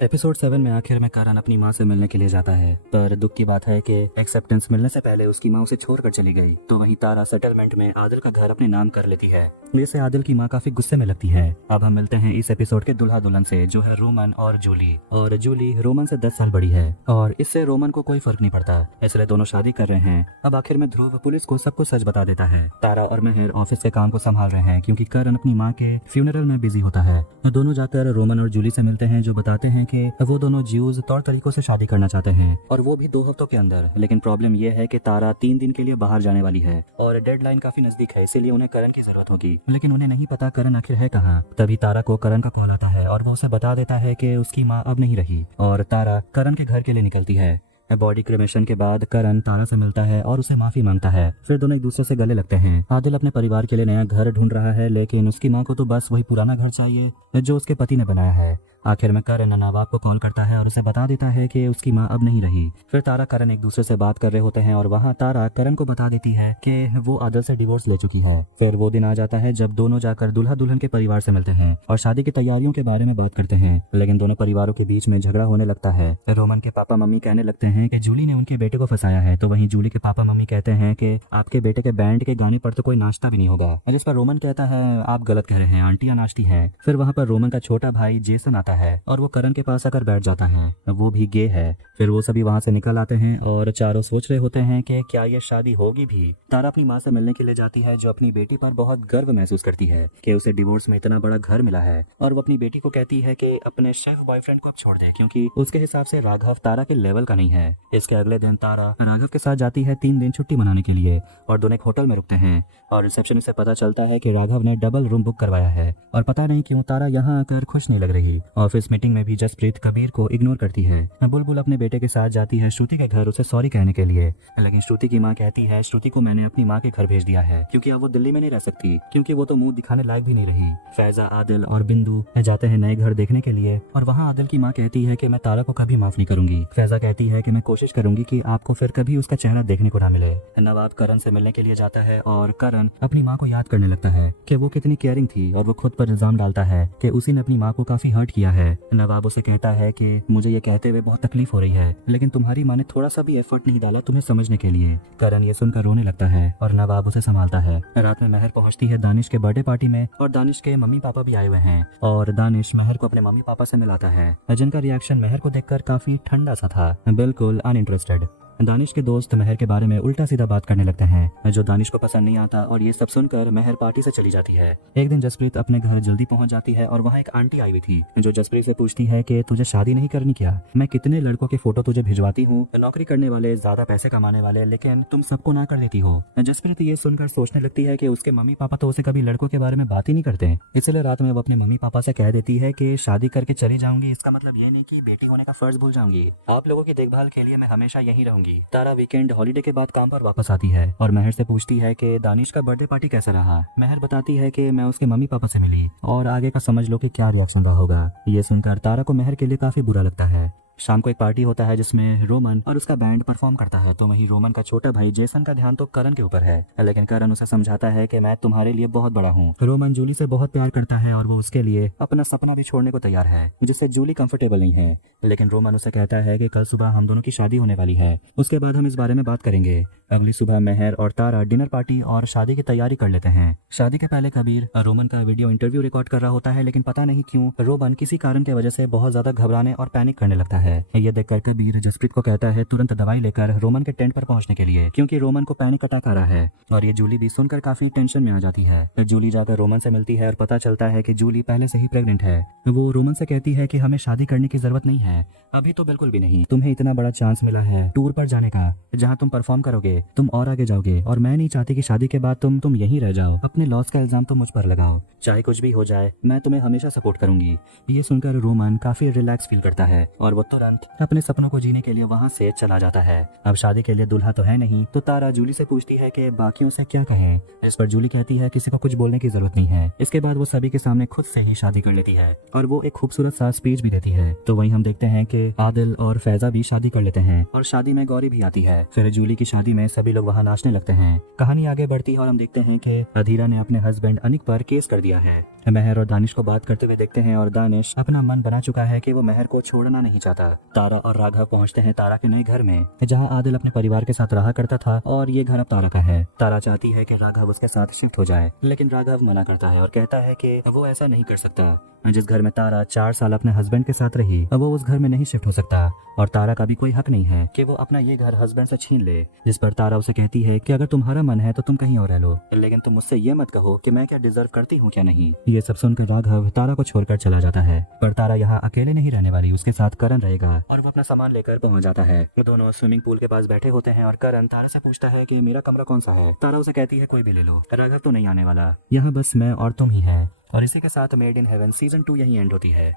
एपिसोड 7 में आखिर में करण अपनी माँ से मिलने के लिए जाता है, पर दुख की बात है कि एक्सेप्टेंस मिलने से पहले उसकी माँ उसे छोड़कर चली गई। तो वहीं तारा सेटलमेंट में आदिल का घर अपने नाम कर लेती है, जिससे आदिल की माँ काफी गुस्से में लगती है। अब हम मिलते हैं इस एपिसोड के दुल्हा दुल्हन से, जो है रोमन और जूली। और जूली रोमन से 10 साल बड़ी है और इससे रोमन को कोई फर्क नहीं पड़ता, इसलिए दोनों शादी कर रहे हैं। अब आखिर में ध्रुव पुलिस को सब कुछ सच बता देता है। तारा और मेहर ऑफिस के काम को संभाल रहे हैं क्योंकि करण अपनी माँ के फ्यूनरल में बिजी होता है। दोनों जाकर रोमन और जूली से मिलते हैं, जो बताते हैं कि वो दोनों ज्यूज तौर तरीकों से शादी करना चाहते हैं और वो भी 2 हफ्तों के अंदर। लेकिन प्रॉब्लम ये है कि तारा 3 दिन के लिए बाहर जाने वाली है और डेडलाइन काफी नजदीक है, इसीलिए उन्हें करण की जरूरत होगी, लेकिन उन्हें नहीं पता करण आखिर है कहाँ। तभी तारा को करण का कॉल आता है और वो उसे बता देता है कि उसकी माँ अब नहीं रही और तारा करण के घर के लिए निकलती है। बॉडी क्रिमेशन के बाद करण तारा से मिलता है और उसे माफी मांगता है। फिर दोनों एक दूसरे से गले लगते हैं। आदिल अपने परिवार के लिए नया घर ढूंढ रहा है, लेकिन उसकी माँ को तो बस वही पुराना घर चाहिए जो उसके पति ने बनाया है। आखिर में करण नवाब को कॉल करता है और उसे बता देता है कि उसकी माँ अब नहीं रही। फिर तारा करण एक दूसरे से बात कर रहे होते हैं और वहाँ तारा करण को बता देती है कि वो आदिल से डिवोर्स ले चुकी है। फिर वो दिन आ जाता है जब दोनों जाकर दूल्हा दुल्हन के परिवार से मिलते हैं और शादी की तैयारियों के बारे में बात करते हैं, लेकिन दोनों परिवारों के बीच में झगड़ा होने लगता है। रोमन के पापा मम्मी कहने लगते हैं कि जूली ने उनके बेटे को फंसाया है, तो वहीं जूली के पापा मम्मी कहते हैं कि आपके बेटे के बैंड के गाने पर तो कोई नाचता भी नहीं होगा, जिस पर रोमन कहता है आप गलत कह रहे हैं, आंटियां नाचती हैं। फिर वहाँ पर रोमन का छोटा भाई जेसन आता है और वो करण के पास आकर बैठ जाता है, वो भी गे है। फिर वो सभी वहाँ से निकल आते हैं और चारों सोच रहे होते हैं कि क्या ये शादी होगी भी। तारा अपनी माँ से मिलने के लिए जाती है, जो अपनी बेटी पर बहुत गर्व महसूस करती है कि उसे डिवोर्स में इतना बड़ा घर मिला है, और वो अपनी बेटी को कहती है कि अपने शेफ बॉयफ्रेंड को अब छोड़ दे क्योंकि उसके हिसाब से राघव तारा के लेवल का नहीं है। इसके अगले दिन तारा राघव के साथ जाती है 3 दिन छुट्टी मनाने के लिए और दोनों एक होटल में रुकते हैं और रिसेप्शनिस्ट से पता चलता है कि राघव ने डबल रूम बुक करवाया है और पता नहीं क्यों तारा यहाँ आकर खुश नहीं लग रही ऑफिस मीटिंग में भी जसप्रीत कबीर को इग्नोर करती है। बुलबुल अपने बेटे के साथ जाती है श्रुति के घर उसे सॉरी कहने के लिए, लेकिन श्रुति की माँ कहती है श्रुति को मैंने अपनी माँ के घर भेज दिया है क्योंकि अब वो दिल्ली में नहीं रह सकती, क्योंकि वो तो मुंह दिखाने लायक भी नहीं रही। फैजा, आदिल और बिंदु जाते हैं नए घर देखने के लिए और वहाँ आदिल की माँ कहती है कि मैं तारा को कभी माफ नहीं करूंगी। फैजा कहती है कि मैं कोशिश करूंगी कि आपको फिर कभी उसका चेहरा देखने को ना मिले। नवाब करण से मिलने के लिए जाता है और करण अपनी माँ को याद करने लगता है कि वो कितनी केयरिंग थी और वो खुद पर इल्जाम डालता है कि उसी ने अपनी माँ को काफी हर्ट किया है। नवाब उसे कहता है कि मुझे ये कहते हुए बहुत तकलीफ हो रही है, लेकिन तुम्हारी माँ ने थोड़ा सा भी एफर्ट नहीं डाला तुम्हें समझने के लिए। करण ये सुनकर रोने लगता है और नवाब उसे संभालता है। रात में महर पहुंचती है दानिश के बर्थडे पार्टी में और दानिश के मम्मी पापा भी आए हुए हैं और दानिश महर को अपने मम्मी पापा से मिलाता है, जिनका रिएक्शन महर को देखकर काफी ठंडा सा था, बिल्कुल अनइंटरेस्टेड। दानिश के दोस्त महर के बारे में उल्टा सीधा बात करने लगते हैं जो दानिश को पसंद नहीं आता और ये सब सुनकर महर पार्टी से चली जाती है। एक दिन जसप्रीत अपने घर जल्दी पहुंच जाती है और वहाँ एक आंटी आई हुई थी जो जसप्रीत से पूछती है कि तुझे शादी नहीं करनी क्या? मैं कितने लड़कों के फोटो तुझे भिजवाती हूँ, नौकरी करने वाले, ज्यादा पैसे कमाने वाले, लेकिन तुम सबको ना कर लेती हो। जसप्रीत ये सुनकर सोचने लगती है कि उसके मम्मी पापा तो उसे कभी लड़कों के बारे में बात ही नहीं करते, इसलिए रात में वो अपने मम्मी पापा से कह देती है कि शादी करके चली जाऊंगी, इसका मतलब ये नहीं कि बेटी होने का फर्ज भूल जाऊंगी, आप लोगों की देखभाल के लिए मैं हमेशा यहीं रहूंगी। तारा वीकेंड हॉलीडे के बाद काम पर वापस आती है और महर से पूछती है कि दानिश का बर्थडे पार्टी कैसा रहा। महर बताती है कि मैं उसके मम्मी पापा से मिली और आगे का समझ लो कि क्या रिएक्शन रहा होगा। ये सुनकर तारा को महर के लिए काफी बुरा लगता है। शाम को एक पार्टी होता है जिसमें रोमन और उसका बैंड परफॉर्म करता है, तो वहीं रोमन का छोटा भाई जेसन का ध्यान तो करण के ऊपर है, लेकिन करण उसे समझाता है कि मैं तुम्हारे लिए बहुत बड़ा हूँ। रोमन जूली से बहुत प्यार करता है और वो उसके लिए अपना सपना भी छोड़ने को तैयार है, जिससे जूली कंफर्टेबल नहीं है, लेकिन रोमन उसे कहता है कि कल सुबह हम दोनों की शादी होने वाली है, उसके बाद हम इस बारे में बात करेंगे। अगली सुबह महर और तारा डिनर पार्टी और शादी की तैयारी कर लेते हैं। शादी के पहले कबीर रोमन का वीडियो इंटरव्यू रिकॉर्ड कर रहा होता है, लेकिन पता नहीं क्यों रोमन किसी कारण की वजह से बहुत ज्यादा घबराने और पैनिक करने लगता है। ये देखकर कबीर जसप्रीत को कहता है तुरंत दवाई लेकर रोमन के टेंट पर पहुंचने के लिए, क्योंकि रोमन को पैनिक अटैक आ रहा है। और ये जूली भी सुनकर काफी टेंशन में आ जाती है। जूली जाकर रोमन से मिलती है और पता चलता है कि जूली पहले से ही प्रेग्नेंट है। वो रोमन से कहती है कि हमें शादी करने की जरूरत नहीं है, अभी तो बिल्कुल भी नहीं, तुम्हें इतना बड़ा चांस मिला है टूर पर जाने का, जहाँ तुम परफॉर्म करोगे तुम और आगे जाओगे, और मैं नहीं चाहती कि शादी के बाद तुम यहीं रह जाओ। अपने लॉस का इल्जाम तो मुझ पर लगाओ, चाहे कुछ भी हो जाए मैं तुम्हें हमेशा सपोर्ट करूंगी। ये सुनकर रोमन काफी रिलैक्स फील करता है और वो तुरंत अपने सपनों को जीने के लिए वहाँ से चला जाता है। अब शादी के लिए दूल्हा तो है नहीं, तो तारा जूली से पूछती है कि बाकियों से क्या कहें, इस पर जूली कहती है किसी को कुछ बोलने की जरूरत नहीं है। इसके बाद वो सभी के सामने खुद से ही शादी कर लेती है और वो एक खूबसूरत सा स्पीच भी देती है। तो वहीं हम देखते हैं कि आदिल और फैजा भी शादी कर लेते हैं और शादी में गौरी भी आती है। फिर जूली की शादी में सभी लोग वहाँ नाचने लगते हैं। कहानी आगे बढ़ती है और हम देखते हैं कि अधीरा ने अपने हस्बैंड अनिक पर केस कर दिया है। महर और दानिश को बात करते हुए देखते हैं और दानिश अपना मन बना चुका है कि वो महर को छोड़ना नहीं चाहता। तारा और राघव पहुंचते हैं तारा के नए घर में, जहां आदिल अपने परिवार के साथ रहा करता था और ये घर अब तारा का है। तारा चाहती है कि राघव उसके साथ शिफ्ट हो जाए, लेकिन राघव मना करता है और कहता है कि वो ऐसा नहीं कर सकता। जिस घर में तारा 4 साल अपने हस्बैंड के साथ रही, वो उस घर में नहीं शिफ्ट हो सकता और तारा का भी कोई हक नहीं है कि वो अपना ये घर हस्बैंड से छीन ले। जिस पर तारा उसे कहती है कि अगर तुम्हारा मन है तो तुम कहीं और रह लो, लेकिन तुम मुझसे ये मत कहो कि मैं क्या डिजर्व करती हूँ क्या नहीं। ये सब सुनकर राघव तारा को छोड़कर चला जाता है, पर तारा यहाँ अकेले नहीं रहने वाली, उसके साथ करण रहेगा और वो अपना सामान लेकर पहुंच जाता है। वो दोनों स्विमिंग पूल के पास बैठे होते हैं और करण तारा से पूछता है कि मेरा कमरा कौन सा है। तारा उसे कहती है कोई भी ले लो, राघव तो नहीं आने वाला, यहाँ बस मैं और तुम ही है। और इसी के साथ मेड इन हेवन सीजन 2 यहीं एंड होती है।